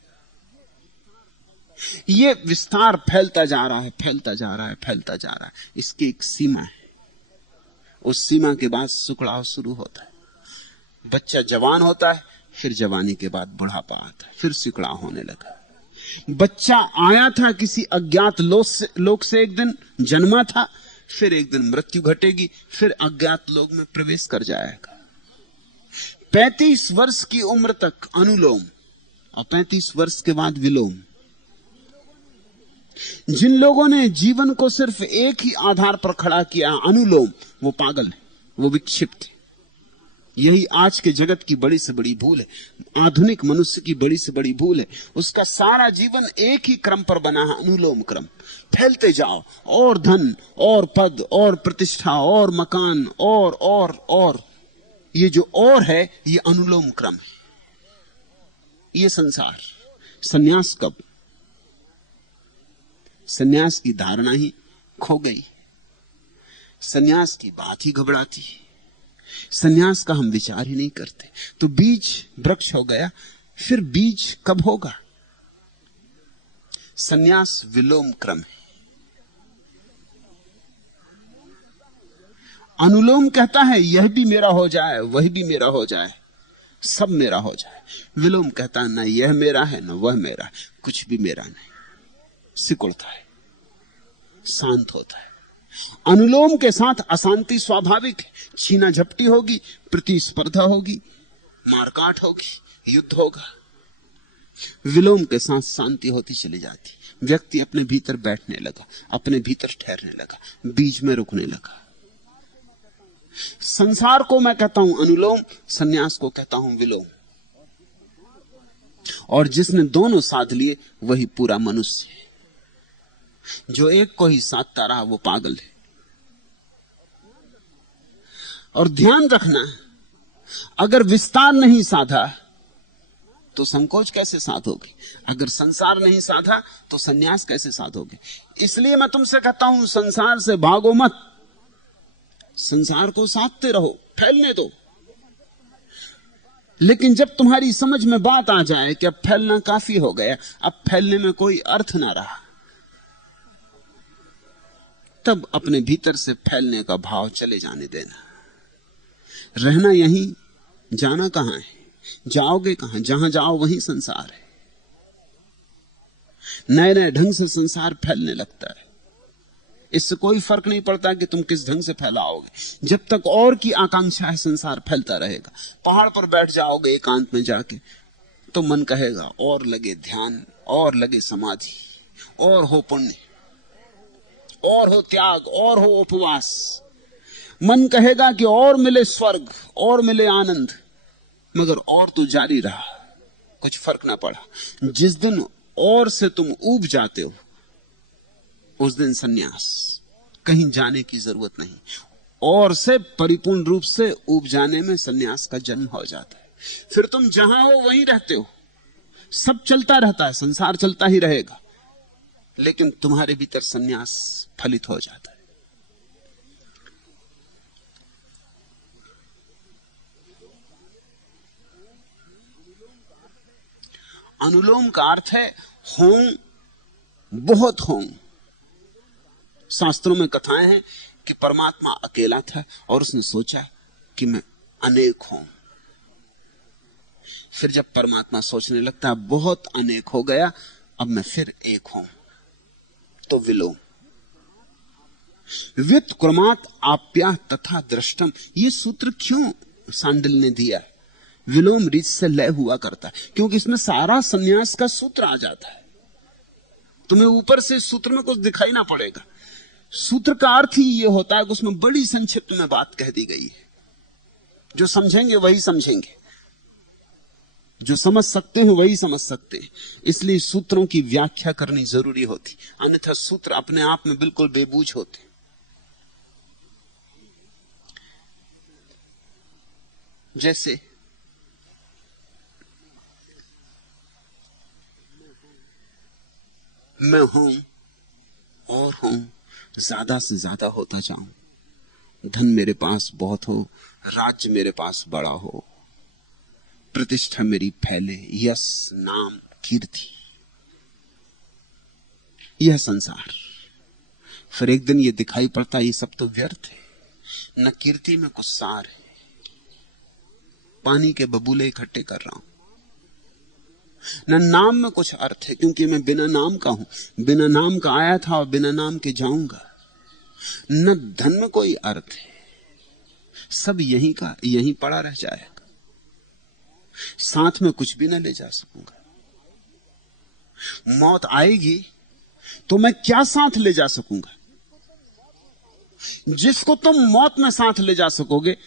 ये विस्तार फैलता जा रहा है, फैलता जा रहा है, फैलता जा रहा है। इसकी एक सीमा है, उस सीमा के बाद सुकड़ाव शुरू होता है। बच्चा जवान होता है, फिर जवानी के बाद बुढ़ापा आता है, फिर सिकड़ाव होने लगा। बच्चा आया था किसी अज्ञात लोक से एक दिन जन्मा था, फिर एक दिन मृत्यु घटेगी, फिर अज्ञात लोक में प्रवेश कर जाएगा। 35 वर्ष की उम्र तक अनुलोम और 35 वर्ष के बाद विलोम। जिन लोगों ने जीवन को सिर्फ एक ही आधार पर खड़ा किया, अनुलोम, वो पागल है, वो विक्षिप्त है। यही आज के जगत की बड़ी से बड़ी भूल है, आधुनिक मनुष्य की बड़ी से बड़ी भूल है। उसका सारा जीवन एक ही क्रम पर बना है, अनुलोम क्रम। फैलते जाओ, और धन और पद और प्रतिष्ठा और मकान और ये जो और है, ये अनुलोम क्रम है। ये संसार। सन्यास कब? सन्यास की धारणा ही खो गई, सन्यास की बात ही घबराती है, सन्यास का हम विचार ही नहीं करते। तो बीज वृक्ष हो गया, फिर बीज कब होगा? सन्यास विलोम क्रम है। अनुलोम कहता है यह भी मेरा हो जाए, वह भी मेरा हो जाए, सब मेरा हो जाए। विलोम कहता है ना यह मेरा है, ना वह मेरा है, कुछ भी मेरा नहीं। सिकुड़ता है, शांत होता है। अनुलोम के साथ अशांति स्वाभाविक है। छीना झपटी होगी, प्रतिस्पर्धा होगी, मारकाट होगी, युद्ध होगा। विलोम के साथ शांति होती चली जाती। व्यक्ति अपने भीतर बैठने लगा, अपने भीतर ठहरने लगा, बीच में रुकने लगा। संसार को मैं कहता हूं अनुलोम, सन्यास को कहता हूं विलोम। और जिसने दोनों साध लिए वही पूरा मनुष्य है। जो एक को ही साधता रहा वो पागल है। और ध्यान रखना, अगर विस्तार नहीं साधा तो संकोच कैसे साधोगे? अगर संसार नहीं साधा तो सन्यास कैसे साधोगे? इसलिए मैं तुमसे कहता हूं संसार से भागो मत, संसार को साधते रहो, फैलने दो। लेकिन जब तुम्हारी समझ में बात आ जाए कि अब फैलना काफी हो गया, अब फैलने में कोई अर्थ ना रहा, तब अपने भीतर से फैलने का भाव चले जाने देना। रहना यहीं जाना कहां है, जाओगे कहां? जहां जाओ वहीं संसार है। नए नए ढंग से संसार फैलने लगता है। इससे कोई फर्क नहीं पड़ता कि तुम किस ढंग से फैलाओगे। जब तक और की आकांक्षा है, संसार फैलता रहेगा। पहाड़ पर बैठ जाओगे एकांत में जाके, तो मन कहेगा और लगे ध्यान, और लगे समाधि, और हो पुण्य, और हो त्याग, और हो उपवास। मन कहेगा कि और मिले स्वर्ग, और मिले आनंद, मगर और तो जारी रहा, कुछ फर्क ना पड़ा। जिस दिन और से तुम ऊब जाते हो, उस दिन सन्यास, कहीं जाने की जरूरत नहीं। और से परिपूर्ण रूप से ऊब जाने में सन्यास का जन्म हो जाता है। फिर तुम जहां हो वहीं रहते हो, सब चलता रहता है, संसार चलता ही रहेगा, लेकिन तुम्हारे भीतर सन्यास फलित हो जाता है। अनुलोम का अर्थ है हों, बहुत हों। शास्त्रों में कथाएं हैं कि परमात्मा अकेला था और उसने सोचा कि मैं अनेक हूं। फिर जब परमात्मा सोचने लगता है बहुत अनेक हो गया, अब मैं फिर एक हूं, तो विलोम। व्युत्क्रमात् आप्या तथा दृष्टम, ये सूत्र क्यों सांडिल ने दिया? विलोम रीत से लय हुआ करता है, क्योंकि इसमें सारा सन्यास का सूत्र आ जाता है। तुम्हें ऊपर से सूत्र में कुछ दिखाई ना पड़ेगा। सूत्र का अर्थ ही यह होता है कि उसमें बड़ी संक्षिप्त में बात कह दी गई है। जो समझेंगे वही समझेंगे, जो समझ सकते हैं वही समझ सकते हैं। इसलिए सूत्रों की व्याख्या करनी जरूरी होती, अन्यथा सूत्र अपने आप में बिल्कुल बेबूझ होते। जैसे मैं हूं और हूं, ज्यादा से ज्यादा होता जाऊं, धन मेरे पास बहुत हो, राज्य मेरे पास बड़ा हो, प्रतिष्ठा मेरी फैले, यश नाम कीर्ति, यह संसार। फिर एक दिन ये दिखाई पड़ता ये सब तो व्यर्थ है, न कीर्ति में कुछ सार है, पानी के बबूले इकट्ठे कर रहा हूं, न नाम में कुछ अर्थ है, क्योंकि मैं बिना नाम का हूं, बिना नाम का आया था और बिना नाम के जाऊंगा। न धन में कोई अर्थ है, सब यहीं का यहीं पड़ा रह जाएगा, साथ में कुछ भी न ले जा सकूंगा। मौत आएगी तो मैं क्या साथ ले जा सकूंगा? जिसको तुम मौत में साथ ले जा सकोगे,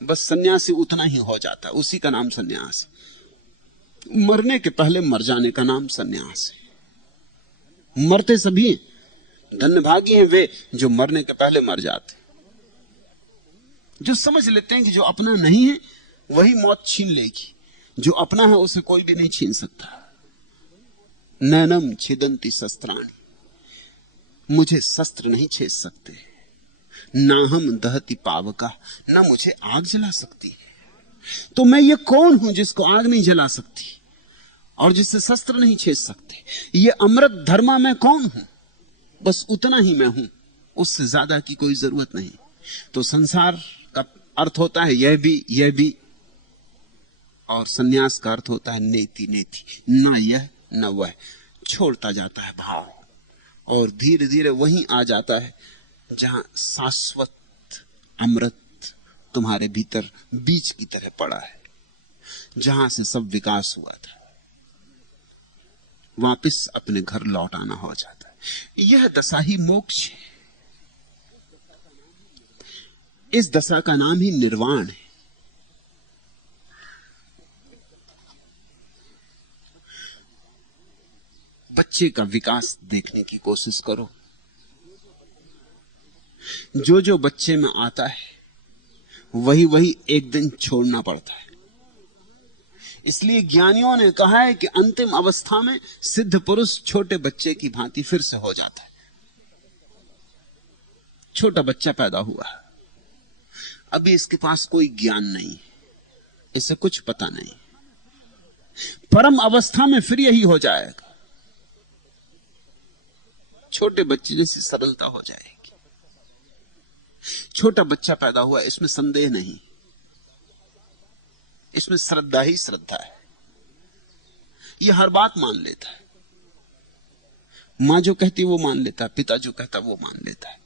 बस सन्यासी उतना ही हो जाता है, उसी का नाम सन्यास। मरने के पहले मर जाने का नाम सन्यास है। मरते सभी हैं, धन्यभागी हैं वे जो मरने के पहले मर जाते, जो समझ लेते हैं कि जो अपना नहीं है वही मौत छीन लेगी, जो अपना है उसे कोई भी नहीं छीन सकता। नैनम छिदंती शस्त्राणि, मुझे शस्त्र नहीं छेद सकते। ना हम दहती पावका, ना मुझे आग जला सकती है। तो मैं ये कौन हूं जिसको आग नहीं जला सकती और जिससे शस्त्र नहीं छेद सकते? ये अमृत धर्मा मैं कौन हूं? बस उतना ही मैं हूं, उससे ज्यादा की कोई जरूरत नहीं। तो संसार का अर्थ होता है यह भी, और सन्यास का अर्थ होता है नेति नेति, ना यह न वह। छोड़ता जाता है भाव और धीरे धीरे वहीं आ जाता है जहां शाश्वत अमृत तुम्हारे भीतर बीज की तरह पड़ा है, जहां से सब विकास हुआ था, वापस अपने घर लौट आना हो जाता है। यह दशा ही मोक्ष है, इस दशा का नाम ही निर्वाण है। बच्चे का विकास देखने की कोशिश करो। जो जो बच्चे में आता है वही वही एक दिन छोड़ना पड़ता है। इसलिए ज्ञानियों ने कहा है कि अंतिम अवस्था में सिद्ध पुरुष छोटे बच्चे की भांति फिर से हो जाता है। छोटा बच्चा पैदा हुआ, अभी इसके पास कोई ज्ञान नहीं, इसे कुछ पता नहीं। परम अवस्था में फिर यही हो जाएगा, छोटे बच्चे जैसी सरलता हो जाएगी। छोटा बच्चा पैदा हुआ, इसमें संदेह नहीं, इसमें श्रद्धा ही श्रद्धा है। ये हर बात मान लेता है। मां जो कहती है वो मान लेता है, पिता जो कहता है वो मान लेता है।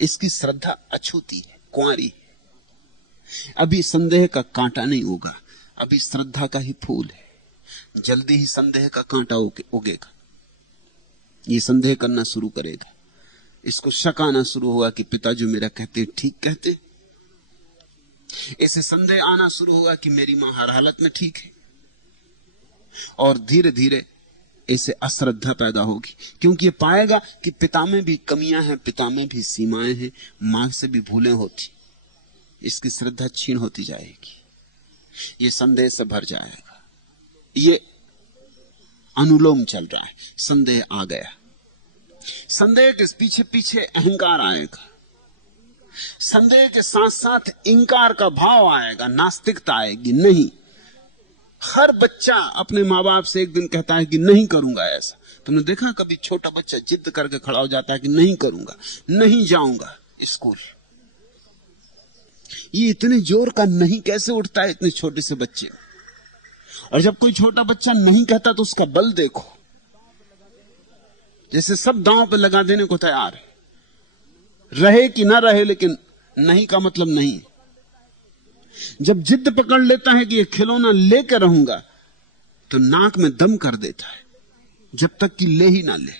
इसकी श्रद्धा अछूती है, कुंवारी है। अभी संदेह का कांटा नहीं उगा, अभी श्रद्धा का ही फूल है। जल्दी ही संदेह का कांटा उगेगा। ये संदेह करना शुरू करेगा, इसको शक आना शुरू होगा कि पिता जो मेरा कहते ठीक कहते। इसे संदेह आना शुरू होगा कि मेरी मां हर हालत में ठीक है। और धीरे धीरे इसे अश्रद्धा पैदा होगी, क्योंकि ये पाएगा कि पिता में भी कमियां हैं, पिता में भी सीमाएं हैं, मां से भी भूलें होती। इसकी श्रद्धा क्षीण होती जाएगी, ये संदेह से भर जाएगा। ये अनुलोम चल रहा है। संदेह आ गया, संदेह के पीछे पीछे अहंकार आएगा, संदेह के साथ साथ इंकार का भाव आएगा, नास्तिकता आएगी। नहीं, हर बच्चा अपने माँ बाप से एक दिन कहता है कि नहीं करूंगा ऐसा। तुमने देखा कभी छोटा बच्चा जिद करके खड़ा हो जाता है कि नहीं करूंगा, नहीं जाऊंगा स्कूल। ये इतने जोर का नहीं कैसे उठता है इतने छोटे से बच्चे। और जब कोई छोटा बच्चा नहीं कहता तो उसका बल देखो, जैसे सब दांव पे लगा देने को तैयार है, रहे कि ना रहे, लेकिन नहीं का मतलब नहीं। जब जिद पकड़ लेता है कि ये खिलौना लेकर रहूंगा, तो नाक में दम कर देता है जब तक कि ले ही ना ले।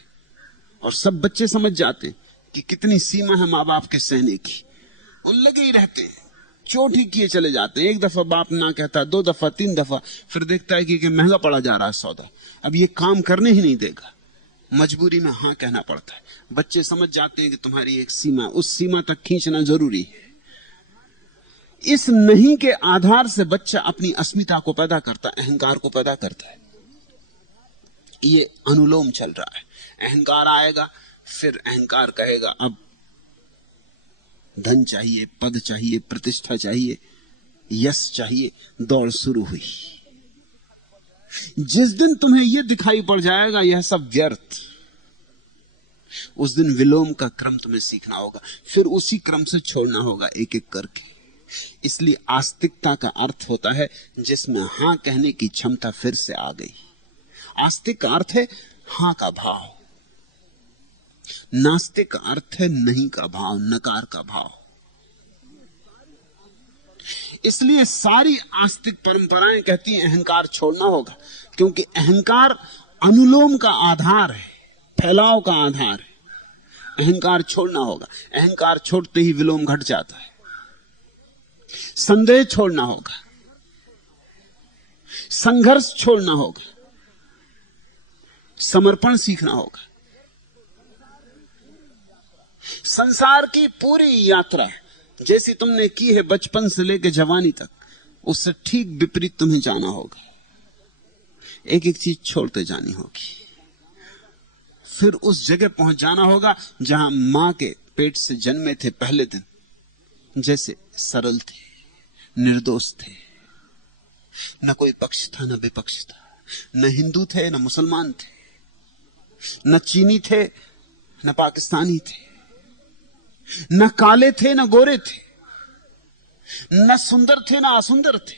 और सब बच्चे समझ जाते हैं कि कितनी सीमा है माँ बाप के सहने की। वो लगे ही रहते हैं, चोट ही किए चले जाते हैं। एक दफा बाप ना कहता, 2 दफा, 3 दफा, फिर देखता है कि महंगा पड़ा जा रहा है सौदा, अब ये काम करने ही नहीं देगा। मजबूरी में हाँ कहना पड़ता है। बच्चे समझ जाते हैं कि तुम्हारी एक सीमा, उस सीमा तक खींचना जरूरी है। इस नहीं के आधार से बच्चा अपनी अस्मिता को पैदा करता, अहंकार को पैदा करता है। ये अनुलोम चल रहा है। अहंकार आएगा, फिर अहंकार कहेगा अब धन चाहिए, पद चाहिए, प्रतिष्ठा चाहिए, यश चाहिए। दौड़ शुरू हुई। जिस दिन तुम्हें यह दिखाई पड़ जाएगा यह सब व्यर्थ, उस दिन विलोम का क्रम तुम्हें सीखना होगा, फिर उसी क्रम से छोड़ना होगा एक एक करके। इसलिए आस्तिकता का अर्थ होता है जिसमें हां कहने की क्षमता फिर से आ गई। आस्तिक का अर्थ है हां का भाव, नास्तिक का अर्थ है नहीं का भाव, नकार का भाव। इसलिए सारी आस्तिक परंपराएं कहती हैं अहंकार छोड़ना होगा, क्योंकि अहंकार अनुलोम का आधार है, फैलाव का आधार है। अहंकार छोड़ना होगा। अहंकार छोड़ते ही विलोम घट जाता है। संदेह छोड़ना होगा, संघर्ष छोड़ना होगा, समर्पण सीखना होगा। संसार की पूरी यात्रा जैसी तुमने की है बचपन से लेकर जवानी तक, उससे ठीक विपरीत तुम्हें जाना होगा। एक एक चीज छोड़ते जानी होगी। फिर उस जगह पहुंच जाना होगा जहां मां के पेट से जन्मे थे पहले दिन, जैसे सरल थे, निर्दोष थे, न कोई पक्ष था न विपक्ष था, न हिंदू थे न मुसलमान थे, न चीनी थे न पाकिस्तानी थे, न काले थे न गोरे थे, न सुंदर थे न असुंदर थे,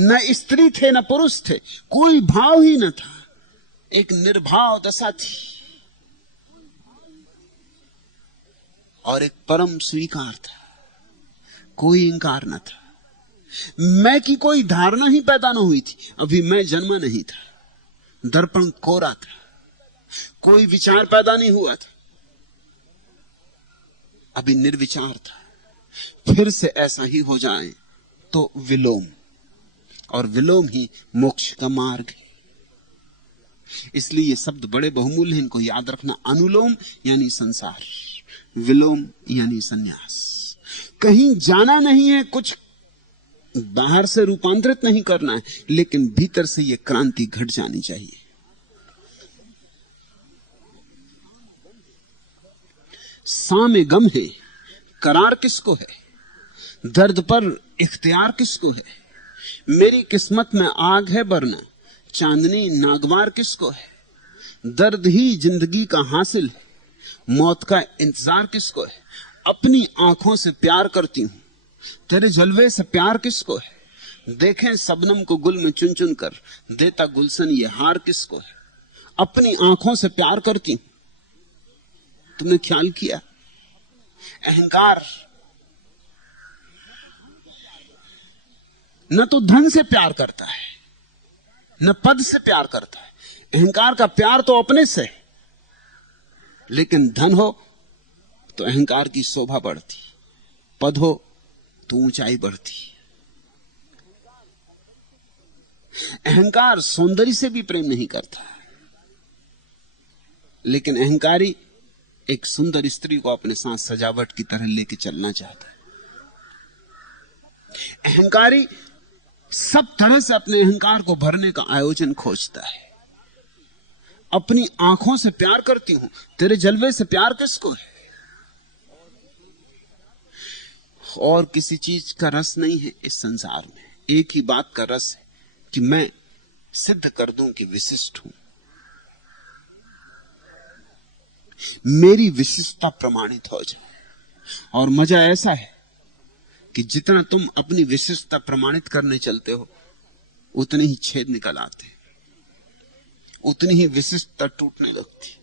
न स्त्री थे न पुरुष थे। कोई भाव ही न था, एक निर्भाव दशा थी और एक परम स्वीकार था, कोई इंकार न था। मैं की कोई धारणा ही पैदा न हुई थी, अभी मैं जन्मा नहीं था, दर्पण कोरा था, कोई विचार पैदा नहीं हुआ था, अभी निर्विचार था। फिर से ऐसा ही हो जाए तो विलोम, और विलोम ही मोक्ष का मार्ग है। इसलिए ये शब्द बड़े बहुमूल्य हैं, इनको याद रखना। अनुलोम यानी संसार, विलोम यानी संन्यास। कहीं जाना नहीं है, कुछ बाहर से रूपांतरित नहीं करना है, लेकिन भीतर से ये क्रांति घट जानी चाहिए। सामे गम है, करार किसको है? दर्द पर इख्तियार किसको है? मेरी किस्मत में आग है बरना, चांदनी नागवार किसको है? दर्द ही जिंदगी का हासिल है, मौत का इंतजार किसको है? अपनी आंखों से प्यार करती हूं, तेरे जलवे से प्यार किसको है? देखें सबनम को गुल में चुन चुन कर, देता गुलशन ये हार किसको है। अपनी आंखों से प्यार करती हूं, तुमने ख्याल किया? अहंकार न तो धन से प्यार करता है, न पद से प्यार करता है। अहंकार का प्यार तो अपने से है, लेकिन धन हो तो अहंकार की शोभा बढ़ती, पद हो तो ऊंचाई बढ़ती। अहंकार सौंदर्य से भी प्रेम नहीं करता, लेकिन अहंकारी एक सुंदर स्त्री को अपने साथ सजावट की तरह लेके चलना चाहता है। अहंकारी सब तरह से अपने अहंकार को भरने का आयोजन खोजता है। अपनी आंखों से प्यार करती हूं, तेरे जलवे से प्यार किसको है? और किसी चीज का रस नहीं है इस संसार में, एक ही बात का रस है कि मैं सिद्ध कर दूं कि विशिष्ट हूं, मेरी विशिष्टता प्रमाणित हो जाए। और मजा ऐसा है कि जितना तुम अपनी विशिष्टता प्रमाणित करने चलते हो, उतने ही छेद निकल आते, उतनी ही विशिष्टता टूटने लगती।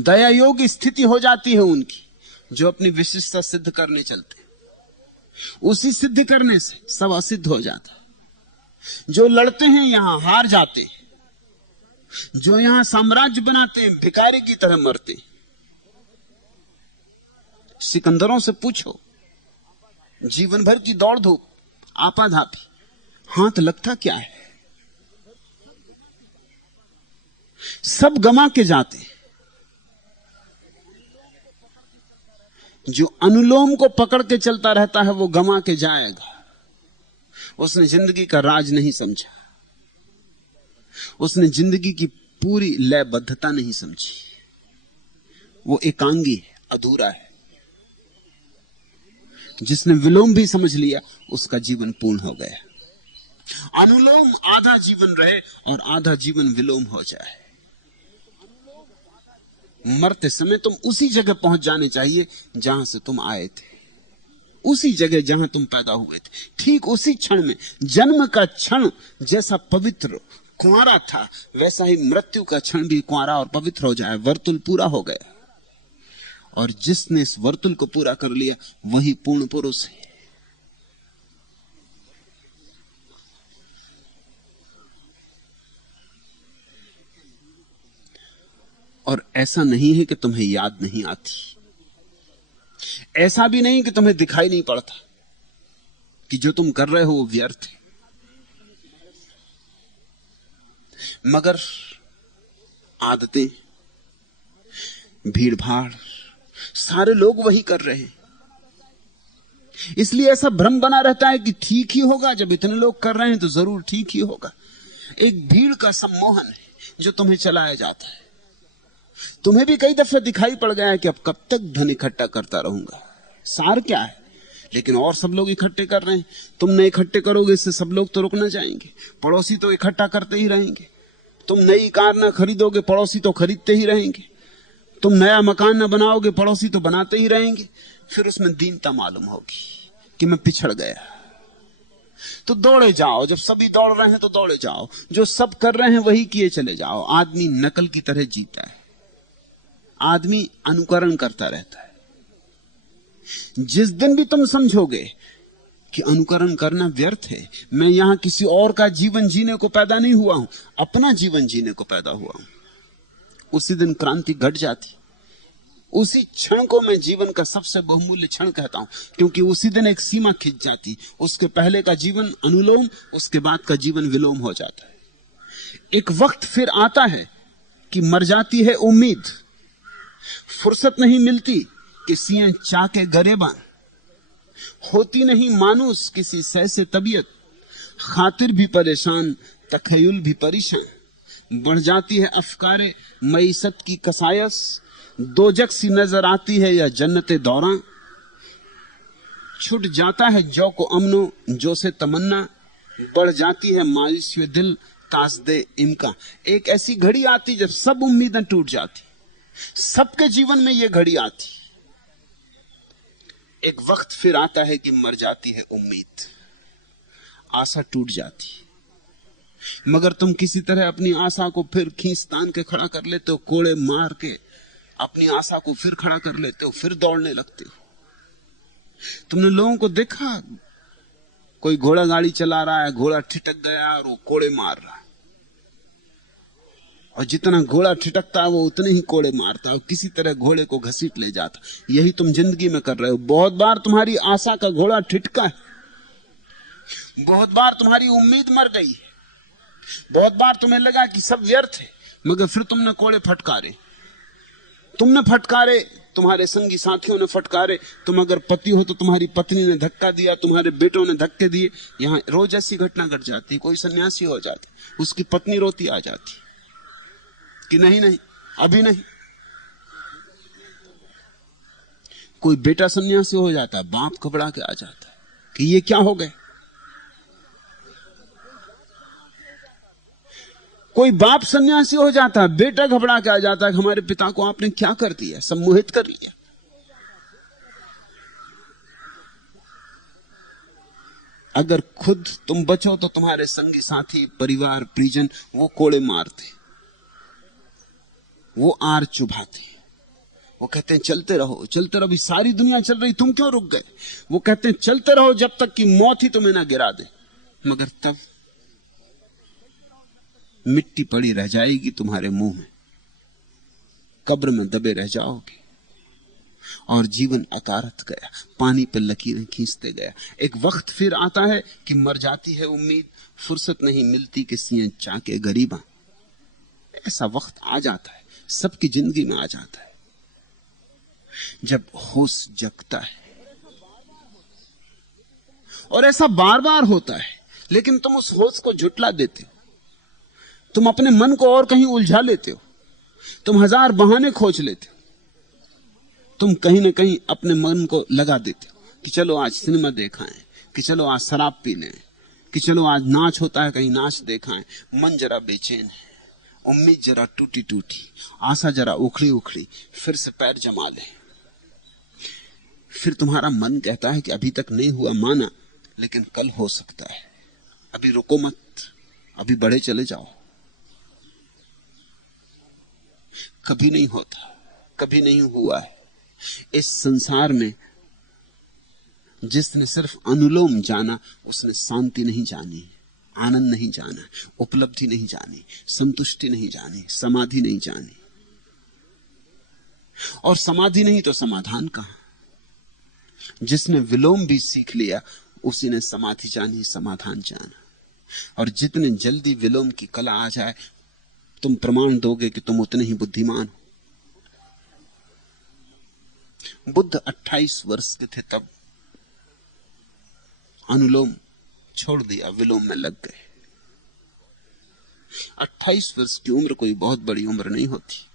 दया योग्य स्थिति हो जाती है उनकी जो अपनी विशिष्टता सिद्ध करने चलते, उसी सिद्ध करने से सब असिद्ध हो जाता। जो लड़ते हैं यहां हार जाते, जो यहां साम्राज्य बनाते हैं भिखारी की तरह मरते। सिकंदरों से पूछो, जीवन भर की दौड़ धूप, आपाधापी, हाथ लगता क्या है? सब गमा के जाते। जो अनुलोम को पकड़ के चलता रहता है वो गमा के जाएगा। उसने जिंदगी का राज नहीं समझा, उसने जिंदगी की पूरी लयबद्धता नहीं समझी। वो एकांगी है, अधूरा है। जिसने विलोम भी समझ लिया उसका जीवन पूर्ण हो गया। अनुलोम आधा जीवन रहे और आधा जीवन विलोम हो जाए। मरते समय तुम उसी जगह पहुंच जाने चाहिए जहां से तुम आए थे, उसी जगह जहां तुम पैदा हुए थे। ठीक उसी क्षण में, जन्म का क्षण जैसा पवित्र कुंवारा था, वैसा ही मृत्यु का क्षण भी कुंवारा और पवित्र हो जाए। वर्तुल पूरा हो गया, और जिसने इस वर्तुल को पूरा कर लिया वही पूर्ण पुरुष है। और ऐसा नहीं है कि तुम्हें याद नहीं आती, ऐसा भी नहीं कि तुम्हें दिखाई नहीं पड़ता कि जो तुम कर रहे हो वो व्यर्थ है। मगर आदतें, भीड़ भाड़, सारे लोग वही कर रहे हैं, इसलिए ऐसा भ्रम बना रहता है कि ठीक ही होगा। जब इतने लोग कर रहे हैं तो जरूर ठीक ही होगा। एक भीड़ का सम्मोहन है जो तुम्हें चलाया जाता है। तुम्हें भी कई दफे दिखाई पड़ गया है कि अब कब तक धन इकट्ठा करता रहूंगा, सार क्या है। लेकिन और सब लोग इकट्ठे कर रहे हैं, तुम न इकट्ठे करोगे इससे सब लोग तो रुक ना जाएंगे। पड़ोसी तो इकट्ठा करते ही रहेंगे। तुम नई कार ना खरीदोगे, पड़ोसी तो खरीदते ही रहेंगे। तुम नया मकान ना बनाओगे, पड़ोसी तो बनाते ही रहेंगे। फिर उसमें दीनता मालूम होगी कि मैं पिछड़ गया। तो दौड़े जाओ, जब सभी दौड़ रहे हैं तो दौड़े जाओ, जो सब कर रहे हैं वही किए चले जाओ। आदमी नकल की तरह जीता है, आदमी अनुकरण करता रहता है। जिस दिन भी तुम समझोगे कि अनुकरण करना व्यर्थ है, मैं यहां किसी और का जीवन जीने को पैदा नहीं हुआ हूं, अपना जीवन जीने को पैदा हुआ हूं, उसी दिन क्रांति घट जाती। उसी क्षण को मैं जीवन का सबसे बहुमूल्य क्षण कहता हूं, क्योंकि उसी दिन एक सीमा खिंच जाती। उसके पहले का जीवन अनुलोम, उसके बाद का जीवन विलोम हो जाता है। एक वक्त फिर आता है कि मर जाती है उम्मीद, फुर्सत नहीं मिलती किसी चाके गरेबान, होती नहीं मानूस किसी सह से तबीयत, खातिर भी परेशान तखयुल भी परेशान। बढ़ जाती है अफकारे मईसत की कसायस, दोजक सी नजर आती है या जन्नते दौरां। छुट जाता है जो को अमनो जो से तमन्ना, बढ़ जाती है मायूसी दिल तासदे इम्का। एक ऐसी घड़ी आती जब सब उम्मीदें टूट जाती, सबके जीवन में यह घड़ी आती। एक वक्त फिर आता है कि मर जाती है उम्मीद, आशा टूट जाती, मगर तुम किसी तरह अपनी आशा को फिर खींच तान के खड़ा कर लेते हो, कोड़े मार के अपनी आशा को फिर खड़ा कर लेते हो, फिर दौड़ने लगते हो। तुमने लोगों को देखा, कोई घोड़ा गाड़ी चला रहा है, घोड़ा ठिठक गया और वो कोड़े मार रहा है, और जितना घोड़ा ठिठकता है वो उतने ही कोड़े मारता है और किसी तरह घोड़े को घसीट ले जाता। यही तुम जिंदगी में कर रहे हो। बहुत बार तुम्हारी आशा का घोड़ा ठिठका है, बहुत बार तुम्हारी उम्मीद मर गई, बहुत बार तुम्हें लगा कि सब व्यर्थ है, मगर फिर तुमने कोड़े फटकारे, तुम्हारे संगी साथियों ने फटकारे। तुम अगर पति हो तो तुम्हारी पत्नी ने धक्का दिया, तुम्हारे बेटों ने धक्के दिए। यहां रोज ऐसी घटना घट जाती। कोई सन्यासी हो जाता, उसकी पत्नी रोती आ जाती कि नहीं नहीं अभी नहीं। कोई बेटा सन्यासी हो जाता है, बाप घबरा के आ जाता है कि ये क्या हो गए। कोई बाप सन्यासी हो जाता है, बेटा घबरा के आ जाता है कि हमारे पिता को आपने क्या कर दिया, सम्मोहित कर लिया। अगर खुद तुम बचो तो तुम्हारे संगी साथी, परिवार, परिजन वो कोड़े मारते, वो आर चुभाते, वो कहते हैं चलते रहो चलते रहो, अभी सारी दुनिया चल रही, तुम क्यों रुक गए। वो कहते हैं चलते रहो जब तक कि मौत ही तुम्हें ना गिरा दे, मगर तब मिट्टी पड़ी रह जाएगी तुम्हारे मुंह में, कब्र में दबे रह जाओगे और जीवन अकारत गया, पानी पर लकीरें खींचते गया। एक वक्त फिर आता है कि मर जाती है उम्मीद, फुर्सत नहीं मिलती किसी चाके गरीबा। ऐसा वक्त आ जाता है, सबकी जिंदगी में आ जाता है, जब होश जगता है। और ऐसा बार बार होता है, लेकिन तुम उस होश को झुटला देते हो, तुम अपने मन को और कहीं उलझा लेते हो, तुम हजार बहाने खोज लेते हो, तुम कहीं ना कहीं अपने मन को लगा देते हो कि चलो आज सिनेमा देखा है, कि चलो आज शराब पी लें, कि चलो आज नाच होता है कहीं नाच देखा है। मन जरा बेचैन है, उम्मीद जरा टूटी टूटी, आशा जरा उखड़ी उखड़ी, फिर से पैर जमा ले। फिर तुम्हारा मन कहता है कि अभी तक नहीं हुआ माना, लेकिन कल हो सकता है, अभी रुको मत, अभी बढ़े चले जाओ। कभी नहीं होता, कभी नहीं हुआ है। इस संसार में जिसने सिर्फ अनुलोम जाना, उसने शांति नहीं जानी, आनंद नहीं जाना, उपलब्धि नहीं जानी, संतुष्टि नहीं जानी, समाधि नहीं जानी। और समाधि नहीं तो समाधान कहां। जिसने विलोम भी सीख लिया, उसी ने समाधि जानी, समाधान जाना। और जितने जल्दी विलोम की कला आ जाए, तुम प्रमाण दोगे कि तुम उतने ही बुद्धिमान हो। बुद्ध 28 वर्ष के थे तब अनुलोम छोड़ दिया, विलोम में लग गए। 28 वर्ष की उम्र कोई बहुत बड़ी उम्र नहीं होती।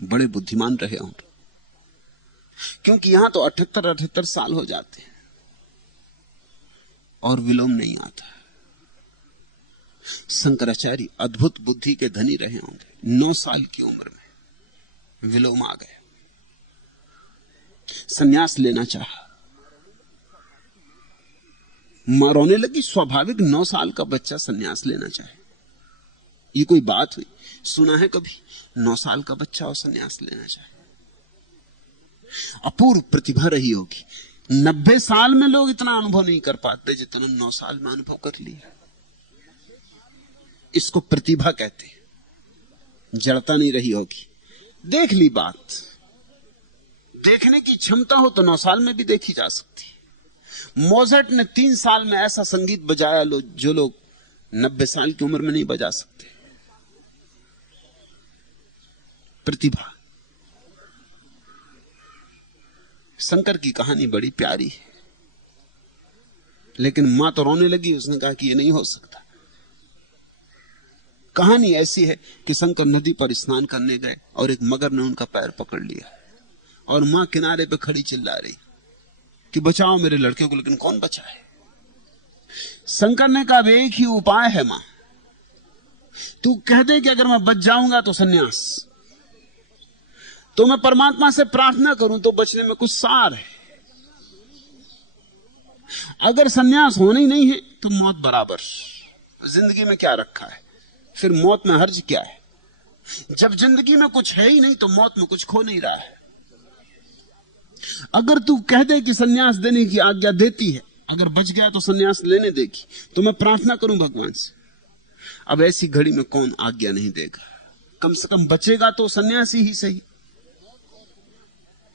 बड़े बुद्धिमान रहे होंगे, क्योंकि यहां तो 78 साल हो जाते हैं और विलोम नहीं आता। शंकराचार्य अद्भुत बुद्धि के धनी रहे होंगे, 9 साल की उम्र में विलोम आ गया, संन्यास लेना चाहा। मां रोने लगी, स्वाभाविक 9 साल का बच्चा संन्यास लेना चाहे, ये कोई बात हुई? सुना है कभी 9 साल का बच्चा और संन्यास लेना चाहे? अपूर्व प्रतिभा रही होगी। 90 साल में लोग इतना अनुभव नहीं कर पाते जितना 9 साल में अनुभव कर लिया। इसको प्रतिभा कहते हैं। जड़ता नहीं रही होगी, देख ली बात। देखने की क्षमता हो तो 9 साल में भी देखी जा सकती। मोज़ार्ट ने 3 साल में ऐसा संगीत बजाया जो लोग 90 साल की उम्र में नहीं बजा सकते। प्रतिभा। शंकर की कहानी बड़ी प्यारी है, लेकिन मां तो रोने लगी। उसने कहा कि ये नहीं हो सकता। कहानी ऐसी है कि शंकर नदी पर स्नान करने गए और एक मगर ने उनका पैर पकड़ लिया और मां किनारे पे खड़ी चिल्ला रही कि बचाओ मेरे लड़के को, लेकिन कौन बचाए? शंकर ने कहा एक ही उपाय है मां, तू कह दे कि अगर मैं बच जाऊंगा तो सन्यास, तो मैं परमात्मा से प्रार्थना करूं तो बचने में कुछ सार है। अगर सन्यास होना ही नहीं है तो मौत बराबर। जिंदगी में क्या रखा है, फिर मौत में हर्ज क्या है? जब जिंदगी में कुछ है ही नहीं तो मौत में कुछ खो नहीं रहा है। अगर तू कह दे कि सन्यास देने की आज्ञा देती है, अगर बच गया तो सन्यास लेने देगी, तो मैं प्रार्थना करूं भगवान से, अब ऐसी घड़ी में कौन आज्ञा नहीं देगा? कम से कम बचेगा तो सन्यासी ही सही,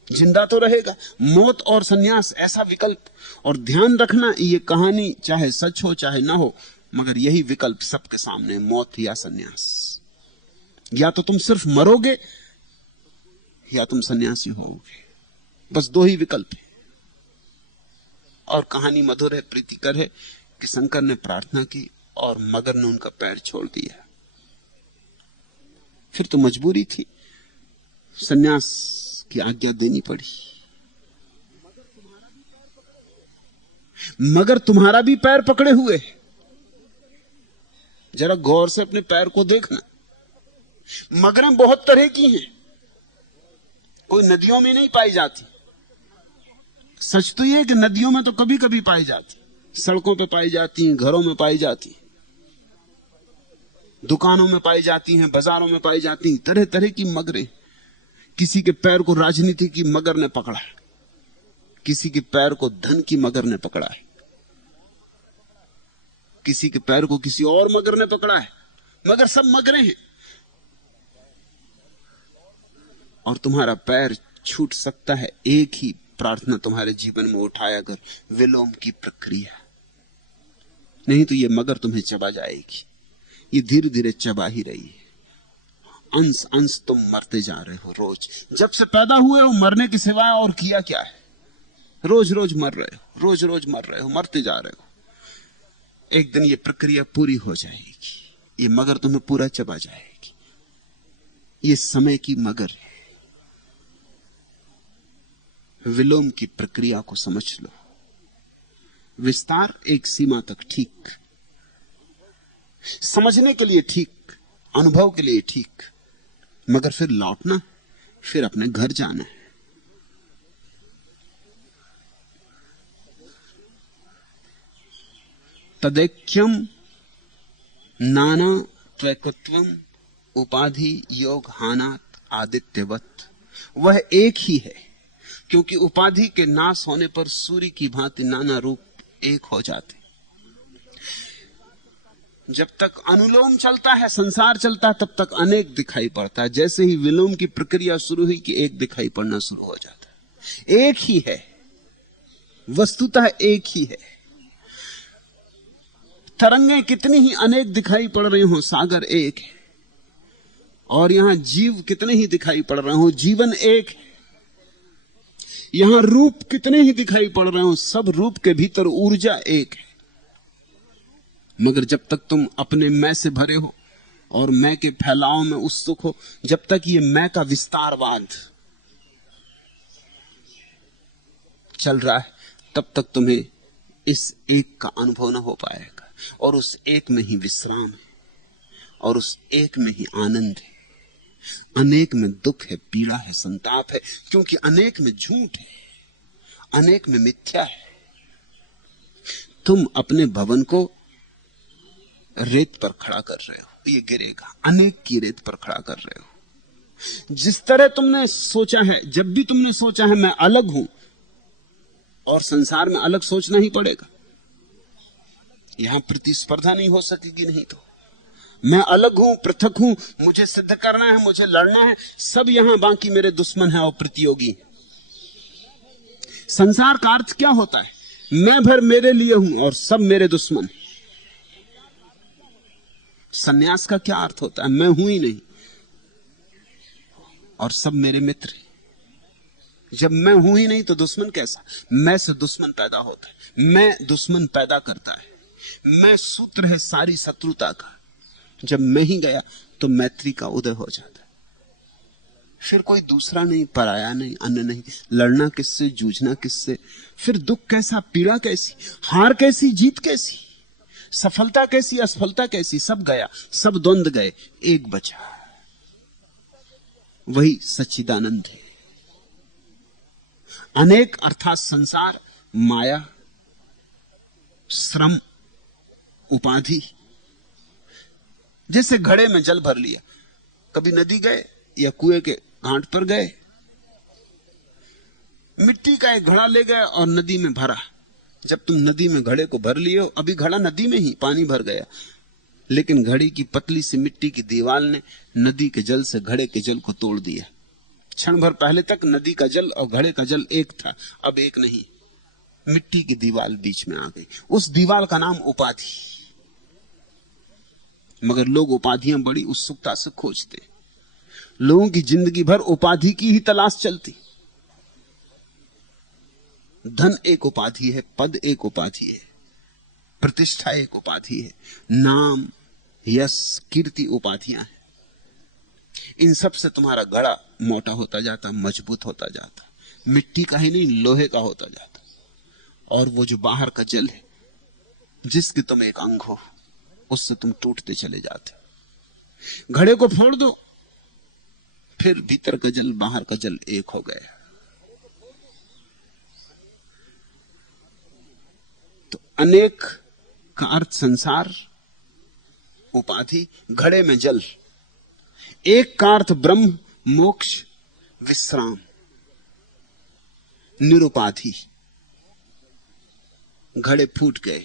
जिंदा तो रहेगा। मौत और सन्यास ऐसा विकल्प। और ध्यान रखना, ये कहानी चाहे सच हो चाहे ना हो, मगर यही विकल्प सबके सामने, मौत या सन्यास। या तो तुम सिर्फ मरोगे या तुम सन्यासी होगे, बस दो ही विकल्प है। और कहानी मधुर है, प्रीतिकर है कि शंकर ने प्रार्थना की और मगर ने उनका पैर छोड़ दिया। फिर तो मजबूरी थी, सन्यास की आज्ञा देनी पड़ी। मगर तुम्हारा भी पैर पकड़े हुए, जरा गौर से अपने पैर को देखना। मगरें बहुत तरह की हैं, कोई नदियों में नहीं पाई जाती। सच तो यह है कि नदियों में तो कभी कभी पाई जाती, सड़कों पे पाई जाती हैं, घरों में पाई जाती हैं, दुकानों में पाई जाती हैं, बाजारों में पाई जाती हैं, तरह तरह की मगरें। किसी के पैर को राजनीति की मगर ने पकड़ा है, किसी के पैर को धन की मगर ने पकड़ा है, किसी के पैर को किसी और मगर ने पकड़ा है, मगर सब मगरें हैं। और तुम्हारा पैर छूट सकता है, एक ही प्रार्थना तुम्हारे जीवन में उठाया कर, विलोम की प्रक्रिया। नहीं तो ये मगर तुम्हें चबा जाएगी। ये धीरे धीरे चबा ही रही है, अंश अंश तुम मरते जा रहे हो। रोज जब से पैदा हुए हो मरने के सिवाय और किया क्या है? रोज रोज मर रहे हो, रोज रोज मर रहे हो, मरते जा रहे हो। एक दिन ये प्रक्रिया पूरी हो जाएगी, ये मगर तुम्हें पूरा चबा जाएगी। ये समय की मगर है। विलोम की प्रक्रिया को समझ लो। विस्तार एक सीमा तक ठीक, समझने के लिए ठीक, अनुभव के लिए ठीक, मगर फिर लौटना, फिर अपने घर जाना है। तदैक्यम नाना त्वैकत्वम उपाधि योग हानात आदित्यवत। वह एक ही है, क्योंकि उपाधि के नाश होने पर सूर्य की भांति नाना रूप एक हो जाते। जब तक अनुलोम चलता है, संसार चलता है, तब तक अनेक दिखाई पड़ता है। जैसे ही विलोम की प्रक्रिया शुरू हुई कि एक दिखाई पड़ना शुरू हो जाता है। एक ही है, वस्तुतः एक ही है। तरंगें कितनी ही अनेक दिखाई पड़ रही हो, सागर एक है। और यहां जीव कितने ही दिखाई पड़ रहे हो, जीवन एक है। यहां रूप कितने ही दिखाई पड़ रहे हो, सब रूप के भीतर ऊर्जा एक है। मगर जब तक तुम अपने मैं से भरे हो और मैं के फैलाव में उत्सुक हो, जब तक ये मैं का विस्तारवाद चल रहा है, तब तक तुम्हें इस एक का अनुभव ना हो पाएगा। और उस एक में ही विश्राम है, और उस एक में ही आनंद है। अनेक में दुख है, पीड़ा है, संताप है, क्योंकि अनेक में झूठ है, अनेक में मिथ्या है। तुम अपने भवन को रेत पर खड़ा कर रहे हो, ये गिरेगा। अनेक की रेत पर खड़ा कर रहे हो। जिस तरह तुमने सोचा है, जब भी तुमने सोचा है मैं अलग हूं, और संसार में अलग सोचना ही पड़ेगा, यहां प्रतिस्पर्धा नहीं हो सकेगी। नहीं तो मैं अलग हूं, पृथक हूं, मुझे सिद्ध करना है, मुझे लड़ना है, सब यहां बाकी मेरे दुश्मन हैं और प्रतियोगी। संसार का अर्थ क्या होता है? मैं भर मेरे लिए हूं और सब मेरे दुश्मन। सन्यास का क्या अर्थ होता है? मैं हूं ही नहीं और सब मेरे मित्र। जब मैं हूं ही नहीं तो दुश्मन कैसा? मैं से दुश्मन पैदा होता है, मैं दुश्मन पैदा करता है। मैं सूत्र है सारी शत्रुता का। जब मैं ही गया तो मैत्री का उदय हो जाता है। फिर कोई दूसरा नहीं, पराया नहीं, अन्य नहीं। लड़ना किससे, जूझना किससे? फिर दुख कैसा, पीड़ा कैसी, हार कैसी, जीत कैसी, सफलता कैसी, असफलता कैसी? सब गया, सब द्वंद गए, एक बचा, वही सच्चिदानंद है। अनेक अर्थात संसार, माया, श्रम, उपाधि। जैसे घड़े में जल भर लिया, कभी नदी गए या कुएं के घाट पर गए, मिट्टी का एक घड़ा ले गए और नदी में भरा। जब तुम नदी में घड़े को भर लिए हो, अभी घड़ा नदी में ही पानी भर गया, लेकिन घड़ी की पतली सी मिट्टी की दीवार ने नदी के जल से घड़े के जल को तोड़ दिया। क्षण भर पहले तक नदी का जल और घड़े का जल एक था, अब एक नहीं, मिट्टी की दीवार बीच में आ गई। उस दीवार का नाम उपाधि। मगर लोग उपाधियां बड़ी उत्सुकता से खोजते। लोगों की जिंदगी भर उपाधि की ही तलाश चलती। धन एक उपाधि है, पद एक उपाधि है, प्रतिष्ठा एक उपाधि है, नाम, यश, कीर्ति उपाधियां हैं। इन सब से तुम्हारा घड़ा मोटा होता जाता, मजबूत होता जाता, मिट्टी का ही नहीं लोहे का होता जाता। और वो जो बाहर का जल है, जिसके तुम एक अंग हो, उससे तुम टूटते चले जाते। घड़े को फोड़ दो, फिर भीतर का जल बाहर का जल एक हो गया। तो अनेक का अर्थ संसार, उपाधि, घड़े में जल। एक का अर्थ ब्रह्म, मोक्ष, विश्राम, निरुपाधि। घड़े फूट गए,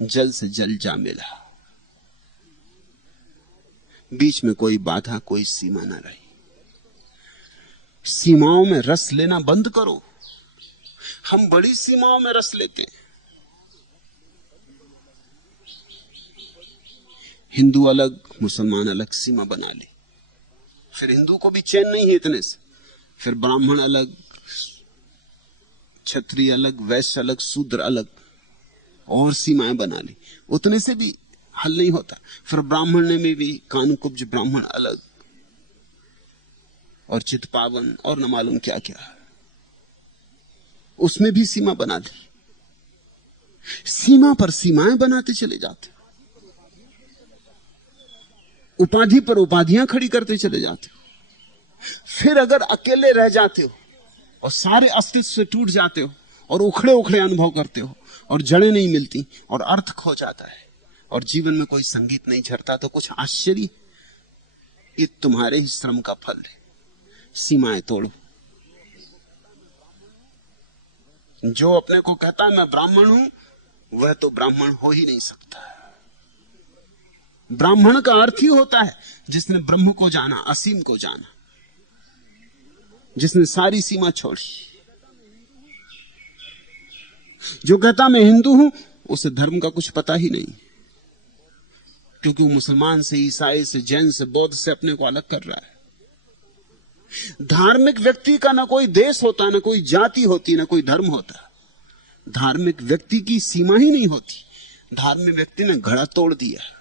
जल से जल जा मिला, बीच में कोई बाधा, कोई सीमा ना रही। सीमाओं में रस लेना बंद करो। हम बड़ी सीमाओं में रस लेते हैं। हिंदू अलग, मुसलमान अलग सीमा बना ली, फिर हिंदू को भी चैन नहीं है इतने से। फिर ब्राह्मण अलग, क्षत्रिय अलग, वैश्य अलग, शूद्र अलग, और सीमाएं बना ली, उतने से भी हल नहीं होता। फिर ब्राह्मण में भी कानकुब्ज ब्राह्मण अलग, और चितपावन, और न मालूम क्या क्या, उसमें भी सीमा बना ली। सीमा पर सीमाएं बनाते चले जाते, उपाधि पर उपाधियां खड़ी करते चले जाते हो। फिर अगर अकेले रह जाते हो और सारे अस्तित्व से टूट जाते हो और उखड़े उखड़े अनुभव करते हो और जड़ें नहीं मिलती और अर्थ खो जाता है और जीवन में कोई संगीत नहीं झरता, तो कुछ आश्चर्य, ये तुम्हारे ही श्रम का फल है। सीमाएं तोड़ो। जो अपने को कहता है मैं ब्राह्मण हूं, वह तो ब्राह्मण हो ही नहीं सकता। ब्राह्मण का अर्थ ही होता है जिसने ब्रह्म को जाना, असीम को जाना, जिसने सारी सीमा छोड़ी। जो कहता मैं हिंदू हूं, उसे धर्म का कुछ पता ही नहीं, क्योंकि वो मुसलमान से, ईसाई से, जैन से, बौद्ध से अपने को अलग कर रहा है। धार्मिक व्यक्ति का ना कोई देश होता, ना कोई जाति होती, ना कोई धर्म होता। धार्मिक व्यक्ति की सीमा ही नहीं होती। धार्मिक व्यक्ति ने घड़ा तोड़ दिया,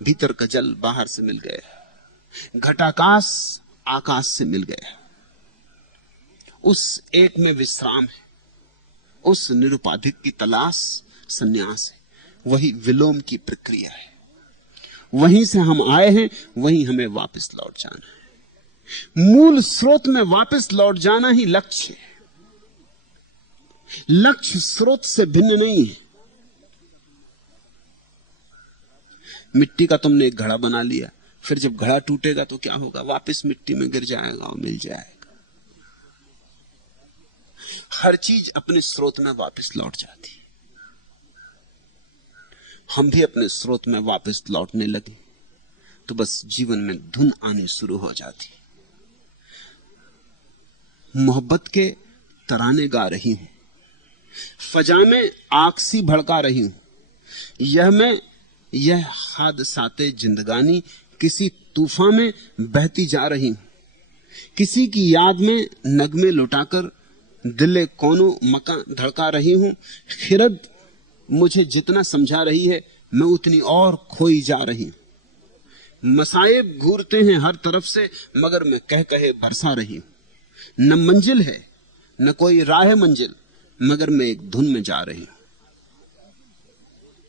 भीतर का जल बाहर से मिल गया, घटाकाश आकाश से मिल गया। उस एक में विश्राम है, उस निरुपाधिक की तलाश संन्यास है, वही विलोम की प्रक्रिया है। वहीं से हम आए हैं, वहीं हमें वापस लौट जाना है। मूल स्रोत में वापस लौट जाना ही लक्ष्य है। लक्ष्य स्रोत से भिन्न नहीं है। मिट्टी का तुमने एक घड़ा बना लिया, फिर जब घड़ा टूटेगा तो क्या होगा? वापस मिट्टी में गिर जाएगा और मिल जाएगा। हर चीज अपने स्रोत में वापस लौट जाती है। हम भी अपने स्रोत में वापस लौटने लगे तो बस जीवन में धुन आने शुरू हो जाती। मोहब्बत के तराने गा रही हूं, फजा में आग सी भड़का रही हूं, यह हादसाते जिंदगानी किसी तूफान में बहती जा रही हूं। किसी की याद में नगमे लुटाकर दिले कोनो मका धड़का रही हूं। खिरद मुझे जितना समझा रही है, मैं उतनी और खोई जा रही हूं। मसाइब घूरते हैं हर तरफ से, मगर मैं कह कहे बरसा रही हूं। न मंजिल है न कोई राह मंजिल, मगर मैं एक धुन में जा रही हूं।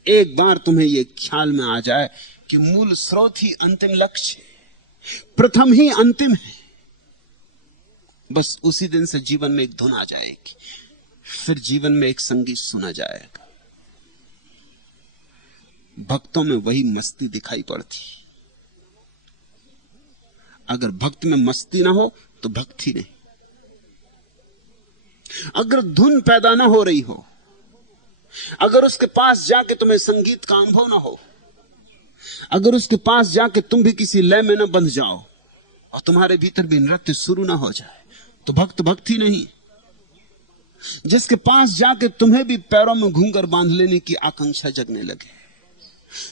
एक बार तुम्हें यह ख्याल में आ जाए कि मूल स्रोत ही अंतिम लक्ष्य है, प्रथम ही अंतिम है, बस उसी दिन से जीवन में एक धुन आ जाएगी। फिर जीवन में एक संगीत सुना जाएगा। भक्तों में वही मस्ती दिखाई पड़ती। अगर भक्त में मस्ती ना हो तो भक्ति नहीं। अगर धुन पैदा ना हो रही हो, अगर उसके पास जाके तुम्हें संगीत का अनुभव ना हो, अगर उसके पास जाके तुम भी किसी लय में ना बंध जाओ और तुम्हारे भीतर भी नृत्य शुरू ना हो जाए, तो भक्त भक्ति नहीं। जिसके पास जाके तुम्हें भी पैरों में घूंघर बांध लेने की आकांक्षा जगने लगे,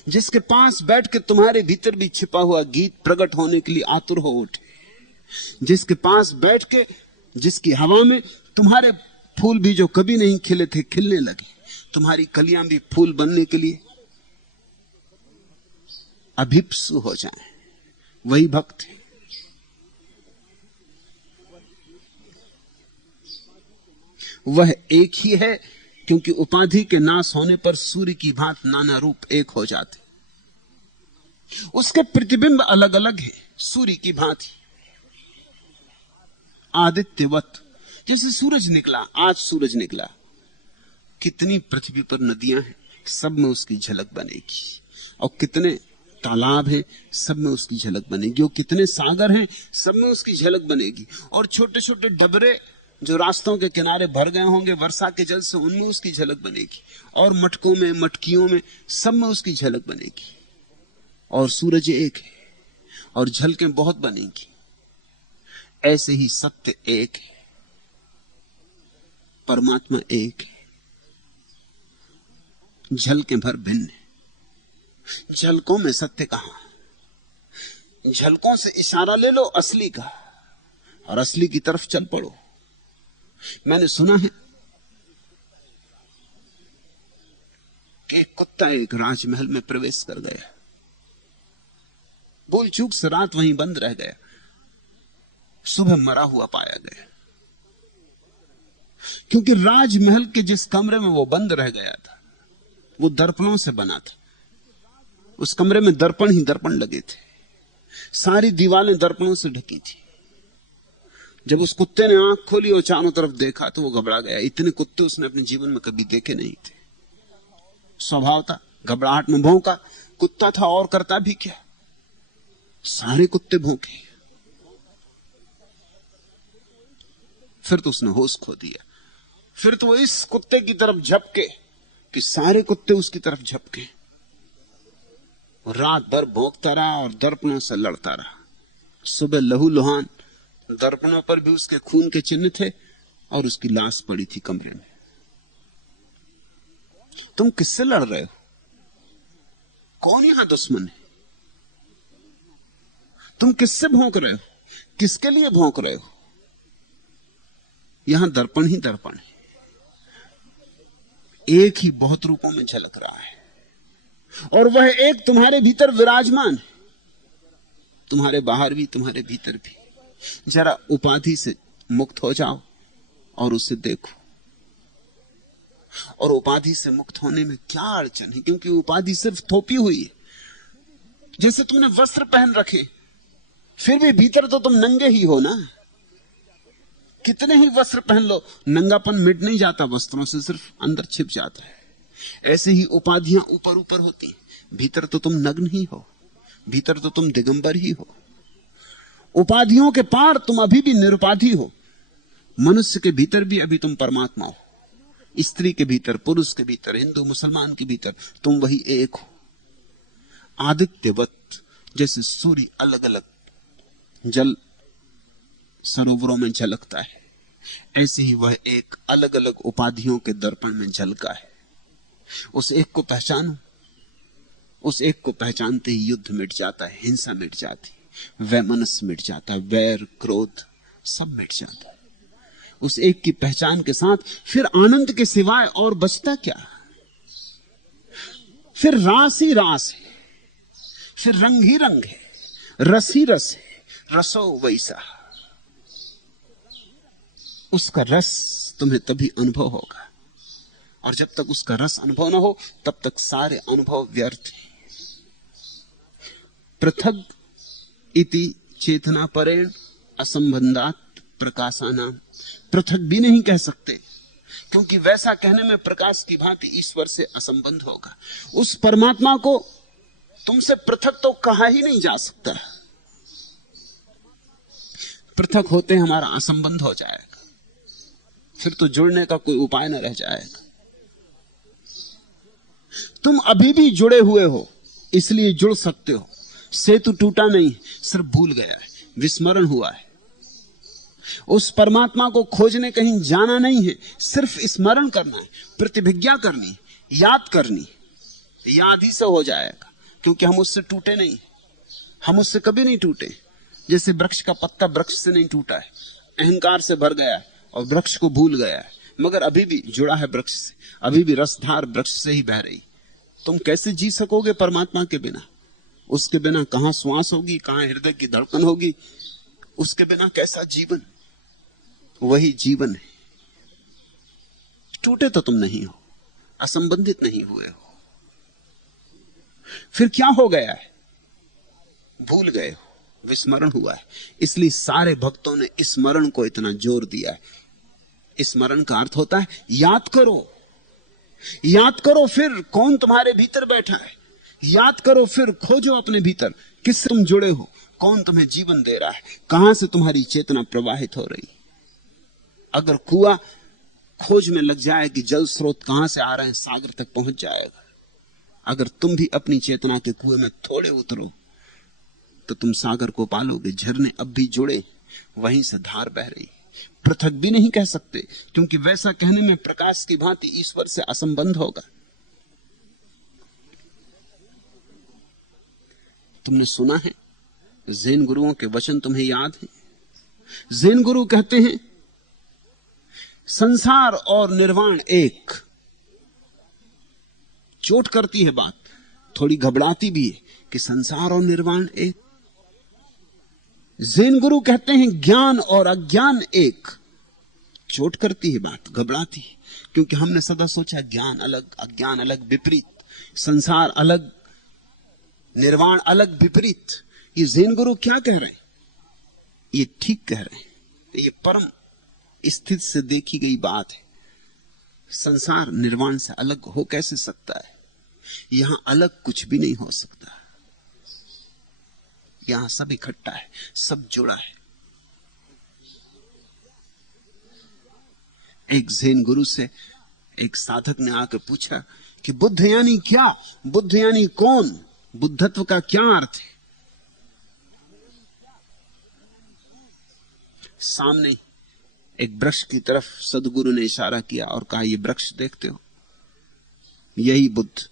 जिसके पास बैठ के तुम्हारे भीतर भी छिपा हुआ गीत प्रकट होने के लिए आतुर हो उठे, जिसके पास बैठ के जिसकी हवा में तुम्हारे फूल भी जो कभी नहीं खिले थे खिलने लगे, तुम्हारी कलियां भी फूल बनने के लिए अभिप्सु हो जाएं, वही भक्त है। वह एक ही है, क्योंकि उपाधि के नाश होने पर सूर्य की भांति नाना रूप एक हो जाते। उसके प्रतिबिंब अलग अलग हैं, सूर्य की भांति आदित्यवत। जैसे सूरज निकला, आज सूरज निकला, कितनी पृथ्वी पर नदियां हैं, सब में उसकी झलक बनेगी। और कितने तालाब हैं, सब में उसकी झलक बनेगी। और कितने सागर हैं, सब में उसकी झलक बनेगी। और छोटे छोटे डबरे जो रास्तों के किनारे भर गए होंगे वर्षा के जल से, उनमें उसकी झलक बनेगी। और मटकों में, मटकियों में, सब में उसकी झलक बनेगी। और सूरज एक है और झलकें बहुत बनेंगी। ऐसे ही सत्य एक है, परमात्मा एक है, झलकें भर भिन्न है। झलकों में सत्य कहां? झलकों से इशारा ले लो असली का और असली की तरफ चल पड़ो। मैंने सुना है कि एक कुत्ता एक राजमहल में प्रवेश कर गया, भूल चूक से रात वहीं बंद रह गया, सुबह मरा हुआ पाया गया। क्योंकि राजमहल के जिस कमरे में वो बंद रह गया था वो दर्पणों से बना था। उस कमरे में दर्पण ही दर्पण लगे थे, सारी दीवारें दर्पणों से ढकी थी। जब उस कुत्ते ने आंख खोली और चारों तरफ देखा तो वो घबरा गया। इतने कुत्ते उसने अपने जीवन में कभी देखे नहीं थे। स्वभाव था, घबराहट में भौंका। कुत्ता था और करता भी क्या, सारे कुत्ते भौंके। फिर तो उसने होश खो दिया। फिर तो वो इस कुत्ते की तरफ झपके कि सारे कुत्ते उसकी तरफ झपके। रात भर भौंकता रहा और दर्पणों से लड़ता रहा। सुबह लहूलुहान, दर्पणों पर भी उसके खून के चिन्ह थे और उसकी लाश पड़ी थी कमरे में। तुम किससे लड़ रहे हो? कौन यहां दुश्मन है? तुम किससे भौंक रहे हो? किसके लिए भौंक रहे हो? यहां दर्पण ही दर्पण है, एक ही बहुत रूपों में झलक रहा है। और वह एक तुम्हारे भीतर विराजमान है, तुम्हारे बाहर भी, तुम्हारे भीतर भी। जरा उपाधि से मुक्त हो जाओ और उसे देखो। और उपाधि से मुक्त होने में क्या अड़चन है? क्योंकि उपाधि सिर्फ थोपी हुई है। जैसे तुमने वस्त्र पहन रखे, फिर भी भीतर तो तुम नंगे ही हो ना। कितने ही वस्त्र पहन लो, नंगापन मिट नहीं जाता वस्त्रों से, सिर्फ अंदर छिप जाता है। ऐसे ही उपाधियां ऊपर ऊपर होती हैं, भीतर तो तुम नग्न ही हो, भीतर तो तुम दिगंबर ही हो। उपाधियों के पार तुम अभी भी निरुपाधि हो। मनुष्य के भीतर भी अभी तुम परमात्मा हो। स्त्री के भीतर, पुरुष के भीतर, हिंदू मुसलमान के भीतर तुम वही एक हो। आदित्यवत, जैसे सूर्य अलग अलग जल सरोवरों में झलकता है, ऐसे ही वह एक अलग अलग उपाधियों के दर्पण में झलका है। उस एक को पहचानो। उस एक को पहचानते ही युद्ध मिट जाता है, हिंसा मिट जाती, वैमनस्य मिट जाता है, वैर क्रोध सब मिट जाता है। उस एक की पहचान के साथ फिर आनंद के सिवाय और बचता क्या? फिर रास ही रास है, फिर रंग ही रंग है, रस ही रस है, रसो वैसा। उसका रस तुम्हें तभी अनुभव होगा, और जब तक उसका रस अनुभव ना हो तब तक सारे अनुभव व्यर्थ हैं। पृथक इति चेतना परेण असंबंधात प्रकाशानाम। पृथक भी नहीं कह सकते, क्योंकि वैसा कहने में प्रकाश की भांति ईश्वर से असंबंध होगा। उस परमात्मा को तुमसे पृथक तो कहा ही नहीं जा सकता। पृथक होते हमारा असंबंध हो जाएगा, फिर तो जुड़ने का कोई उपाय न रह जाएगा। तुम अभी भी जुड़े हुए हो, इसलिए जुड़ सकते हो। सेतु टूटा नहीं, सिर्फ भूल गया है, विस्मरण हुआ है। उस परमात्मा को खोजने कहीं जाना नहीं है, सिर्फ स्मरण करना है, प्रतिभिज्ञा करनी, याद करनी। याद ही से हो जाएगा, क्योंकि हम उससे टूटे नहीं, हम उससे कभी नहीं टूटे। जैसे वृक्ष का पत्ता वृक्ष से नहीं टूटा है, अहंकार से भर गया है और वृक्ष को भूल गया है, मगर अभी भी जुड़ा है वृक्ष से, अभी भी रसधार वृक्ष से ही बह रही। तुम कैसे जी सकोगे परमात्मा के बिना? उसके बिना कहां श्वास होगी, कहां हृदय की धड़कन होगी? उसके बिना कैसा जीवन? वही जीवन है। टूटे तो तुम नहीं हो, असंबंधित नहीं हुए हो, फिर क्या हो गया है? भूल गए हो, विस्मरण हुआ है। इसलिए सारे भक्तों ने स्मरण को इतना जोर दिया है। स्मरण का अर्थ होता है याद करो, याद करो फिर कौन तुम्हारे भीतर बैठा है, याद करो फिर खोजो अपने भीतर किससे तुम जुड़े हो, कौन तुम्हें जीवन दे रहा है, कहां से तुम्हारी चेतना प्रवाहित हो रही। अगर कुआं खोज में लग जाए कि जल स्रोत कहां से आ रहे हैं, सागर तक पहुंच जाएगा। अगर तुम भी अपनी चेतना के कुएं में थोड़े उतरो तो तुम सागर को पालोगे। झरने अब भी जुड़े, वहीं से धार बह रही। पृथक भी नहीं कह सकते, क्योंकि वैसा कहने में प्रकाश की भांति ईश्वर से असंबंध होगा। तुमने सुना है जैन गुरुओं के वचन, तुम्हें याद है? जैन गुरु कहते हैं संसार और निर्वाण एक। चोट करती है बात, थोड़ी घबराती भी है कि संसार और निर्वाण एक। जैन गुरु कहते हैं ज्ञान और अज्ञान एक। चोट करती है बात, घबराती है, क्योंकि हमने सदा सोचा ज्ञान अलग, अज्ञान अलग, विपरीत, संसार अलग, निर्वाण अलग, विपरीत। ये जैन गुरु क्या कह रहे हैं? ये ठीक कह रहे हैं, ये परम स्थिति से देखी गई बात है। संसार निर्वाण से अलग हो कैसे सकता है? यहां अलग कुछ भी नहीं हो सकता। यहां सब इकट्ठा है, सब जुड़ा है। एक जैन गुरु से एक साधक ने आकर पूछा कि बुद्ध यानी क्या, बुद्ध यानी कौन, बुद्धत्व का क्या अर्थ है? सामने एक वृक्ष की तरफ सदगुरु ने इशारा किया और कहा, ये वृक्ष देखते हो, यही बुद्ध।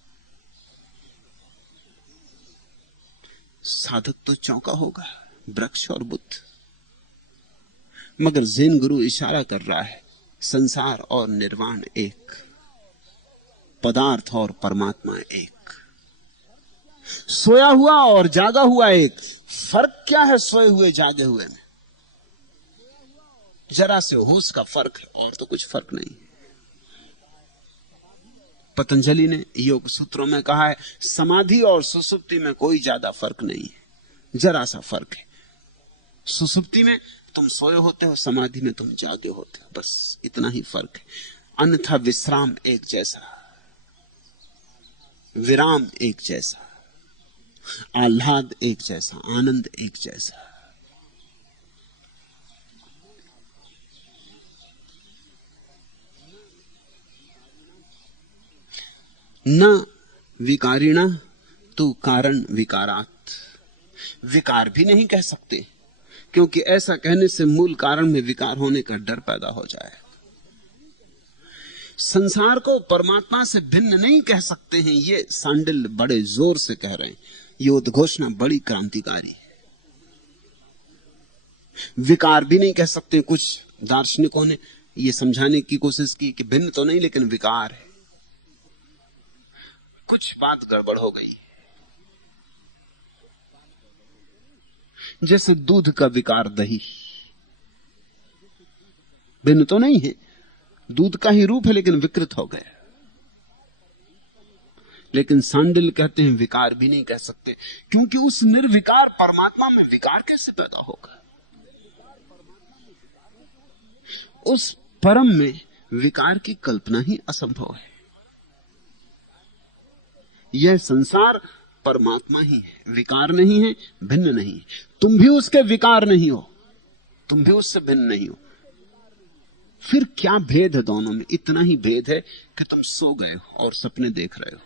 साधक तो चौंका होगा, वृक्ष और बुद्ध। मगर जैन गुरु इशारा कर रहा है संसार और निर्वाण एक, पदार्थ और परमात्मा एक, सोया हुआ और जागा हुआ एक। फर्क क्या है सोए हुए जागे हुए में? जरा से होश का फर्क है, और तो कुछ फर्क नहीं। पतंजलि ने योग सूत्रों में कहा है समाधि और सुसुप्ति में कोई ज्यादा फर्क नहीं है, जरा सा फर्क है। सुसुप्ति में तुम सोए होते हो, समाधि में तुम जागे होते हो, बस इतना ही फर्क है। अन्यथा विश्राम एक जैसा, विराम एक जैसा, आह्लाद एक जैसा, आनंद एक जैसा। न विकारिणा तू कारण विकारात। विकार भी नहीं कह सकते, क्योंकि ऐसा कहने से मूल कारण में विकार होने का डर पैदा हो जाए। संसार को परमात्मा से भिन्न नहीं कह सकते हैं, ये सांडिल्य बड़े जोर से कह रहे हैं। ये उद्घोषणा बड़ी क्रांतिकारी है। विकार भी नहीं कह सकते। कुछ दार्शनिकों ने यह समझाने की कोशिश की कि भिन्न तो नहीं लेकिन विकार है। कुछ बात गड़बड़ हो गई। जैसे दूध का विकार दही, भिन्न तो नहीं है, दूध का ही रूप है लेकिन विकृत हो गया। लेकिन सांडिल्य कहते हैं विकार भी नहीं कह सकते, क्योंकि उस निर्विकार परमात्मा में विकार कैसे पैदा होगा? उस परम में विकार की कल्पना ही असंभव है। यह संसार परमात्मा ही है, विकार नहीं है, भिन्न नहीं है। तुम भी उसके विकार नहीं हो, तुम भी उससे भिन्न नहीं हो। फिर क्या भेद है दोनों में? इतना ही भेद है कि तुम सो गए हो और सपने देख रहे हो।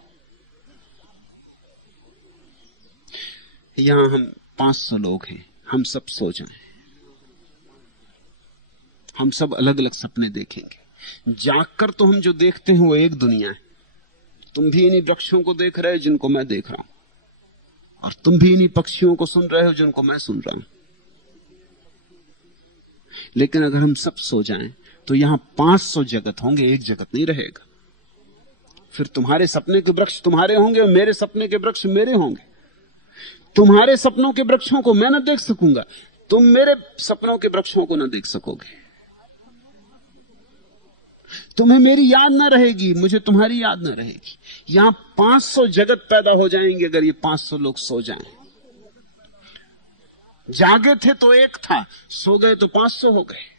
यहां हम 500 लोग हैं, हम सब सो जाएं, हम सब अलग अलग सपने देखेंगे। जागकर तो हम जो देखते हैं वो एक दुनिया है। तुम भी इन्हीं वृक्षों को देख रहे हो जिनको मैं देख रहा हूं, और तुम भी इन्हीं पक्षियों को सुन रहे हो जिनको मैं सुन रहा हूं। लेकिन अगर हम सब सो जाएं तो यहां 500 जगत होंगे, एक जगत नहीं रहेगा। फिर तुम्हारे सपने के वृक्ष तुम्हारे होंगे और मेरे सपने के वृक्ष मेरे होंगे। तुम्हारे सपनों के वृक्षों को मैं न देख सकूंगा, तुम मेरे सपनों के वृक्षों को न देख सकोगे। तुम्हें मेरी याद न रहेगी, मुझे तुम्हारी याद न रहेगी। यहां 500 जगत पैदा हो जाएंगे अगर ये 500 लोग सो जाएं। जागे थे तो एक था, सो गए तो 500 हो गए।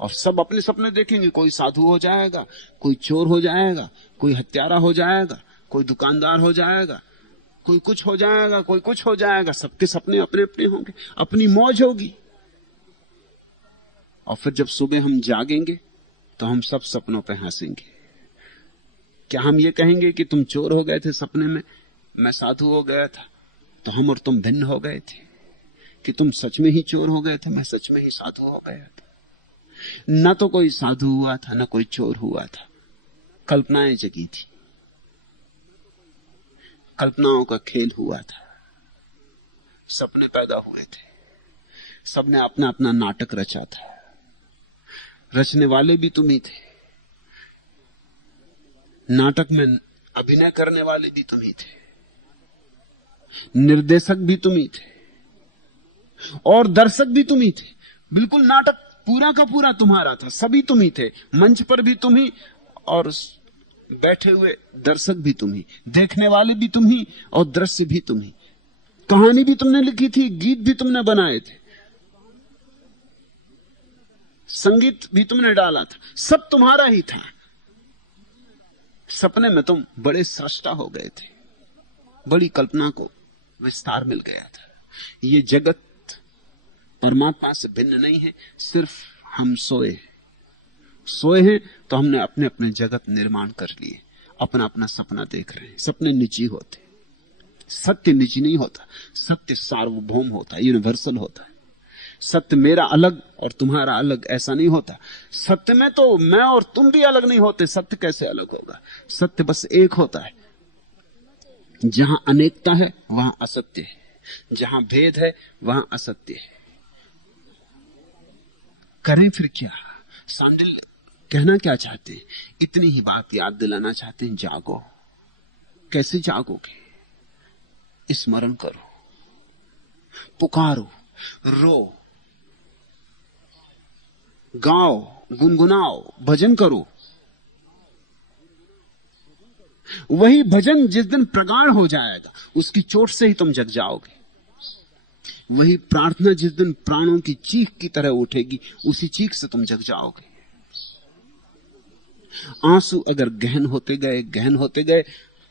और सब अपने सपने देखेंगे। कोई साधु हो जाएगा, कोई चोर हो जाएगा, कोई हत्यारा हो जाएगा, कोई दुकानदार हो जाएगा, कोई कुछ हो जाएगा, कोई कुछ हो जाएगा। सबके सपने अपने अपने होंगे, अपनी मौज होगी। और फिर जब सुबह हम जागेंगे तो हम सब सपनों पे हंसेंगे। क्या हम ये कहेंगे कि तुम चोर हो गए थे सपने में, मैं साधु हो गया था, तो हम और तुम भिन्न हो गए थे? कि तुम सच में ही चोर हो गए थे, मैं सच में ही साधु हो गया था? न तो कोई साधु हुआ था, न कोई चोर हुआ था। कल्पनाएं जगी थी, कल्पनाओं का खेल हुआ था, सपने पैदा हुए थे, सबने अपना अपना नाटक रचा था। रचने वाले भी तुम ही थे, नाटक में अभिनय करने वाले भी तुम ही थे, निर्देशक भी तुम ही थे, और दर्शक भी तुम ही थे। बिल्कुल नाटक पूरा का पूरा तुम्हारा था, सभी तुम ही थे। मंच पर भी तुम ही, और बैठे हुए दर्शक भी तुम ही, देखने वाले भी तुम ही, और दृश्य भी तुम ही। कहानी भी तुमने लिखी थी, गीत भी तुमने बनाए थे, संगीत भी तुमने डाला था, सब तुम्हारा ही था। सपने में तुम बड़े सृष्टा हो गए थे, बड़ी कल्पना को विस्तार मिल गया था। ये जगत परमात्मा से भिन्न नहीं है, सिर्फ हम सोए हैं तो हमने अपने अपने जगत निर्माण कर लिए, अपना अपना सपना देख रहे हैं। सपने निजी होते, सत्य निजी नहीं होता, सत्य सार्वभौम होता है, यूनिवर्सल होता है। सत्य मेरा अलग और तुम्हारा अलग ऐसा नहीं होता। सत्य में तो मैं और तुम भी अलग नहीं होते, सत्य कैसे अलग होगा? सत्य बस एक होता है। जहां अनेकता है वहां असत्य है, जहां भेद है वहां असत्य है। करें फिर क्या? सांडिल्य कहना क्या चाहते हैं? इतनी ही बात याद दिलाना चाहते हैं, जागो। कैसे जागोगे? स्मरण करो, पुकारो, रो, गाओ, गुनगुनाओ, भजन करो। वही भजन जिस दिन प्रगाढ़ हो जाएगा उसकी चोट से ही तुम जग जाओगे। वही प्रार्थना जिस दिन प्राणों की चीख की तरह उठेगी उसी चीख से तुम जग जाओगे। आंसू अगर गहन होते गए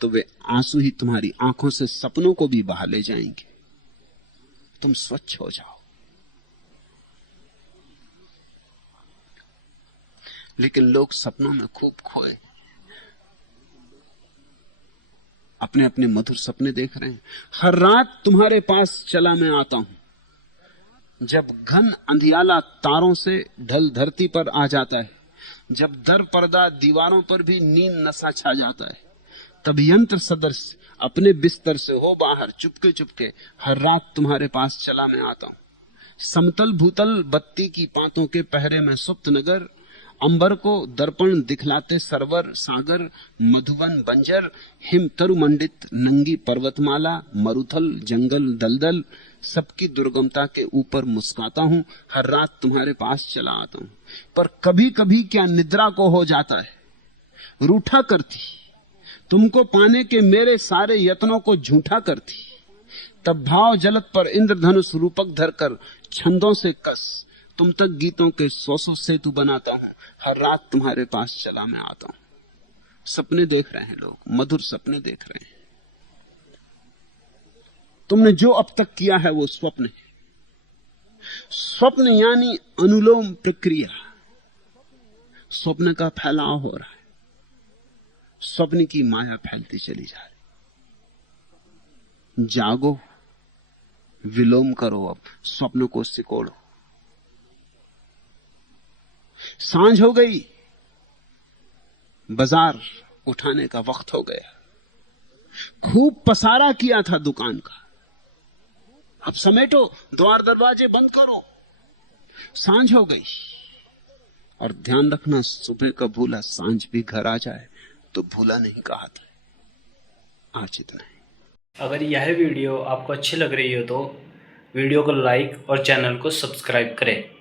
तो वे आंसू ही तुम्हारी आंखों से सपनों को भी बहा ले जाएंगे। तुम स्वच्छ हो जाओ। लेकिन लोग सपनों में खूब खोए, अपने अपने मधुर सपने देख रहे हैं। हर रात तुम्हारे पास चला मैं आता हूं, जब घन अंधियाला तारों से ढल धरती पर आ जाता है, जब दर पर्दा दीवारों पर भी नींद नशा छा जाता है, तब यंत्र सदृश अपने बिस्तर से हो बाहर चुपके चुपके हर रात तुम्हारे पास चला मैं आता हूं। समतल भूतल बत्ती की पातों के पहरे में सुप्त नगर, अंबर को दर्पण दिखलाते सरवर सागर, मधुवन बंजर, हिम तरु मंडित नंगी पर्वतमाला, मरुथल जंगल दलदल, सबकी दुर्गमता के ऊपर मुस्काता हूं, हर रात तुम्हारे पास चला आता हूं। पर कभी कभी क्या निद्रा को हो जाता है, रूठा करती, तुमको पाने के मेरे सारे यत्नों को झूठा करती। तब भाव जलत पर इंद्रधनुष रूपक धरकर छंदों से कस तुम तक गीतों के 100 सेतु बनाता हूं, हर रात तुम्हारे पास चला मैं आता हूं। सपने देख रहे हैं लोग, मधुर सपने देख रहे हैं। तुमने जो अब तक किया है वो स्वप्न है। स्वप्न यानी अनुलोम प्रक्रिया। स्वप्न का फैलाव हो रहा है, स्वप्न की माया फैलती चली जा रही। जागो, विलोम करो, अब स्वप्न को सिकोड़ो। सांझ हो गई, बाजार उठाने का वक्त हो गया। खूब पसारा किया था दुकान का, अब समेटो, द्वार दरवाजे बंद करो। सांझ हो गई। और ध्यान रखना, सुबह का भूला सांझ भी घर आ जाए तो भूला नहीं कहा था। आज इतना ही। अगर यह वीडियो आपको अच्छी लग रही हो तो वीडियो को लाइक और चैनल को सब्सक्राइब करें।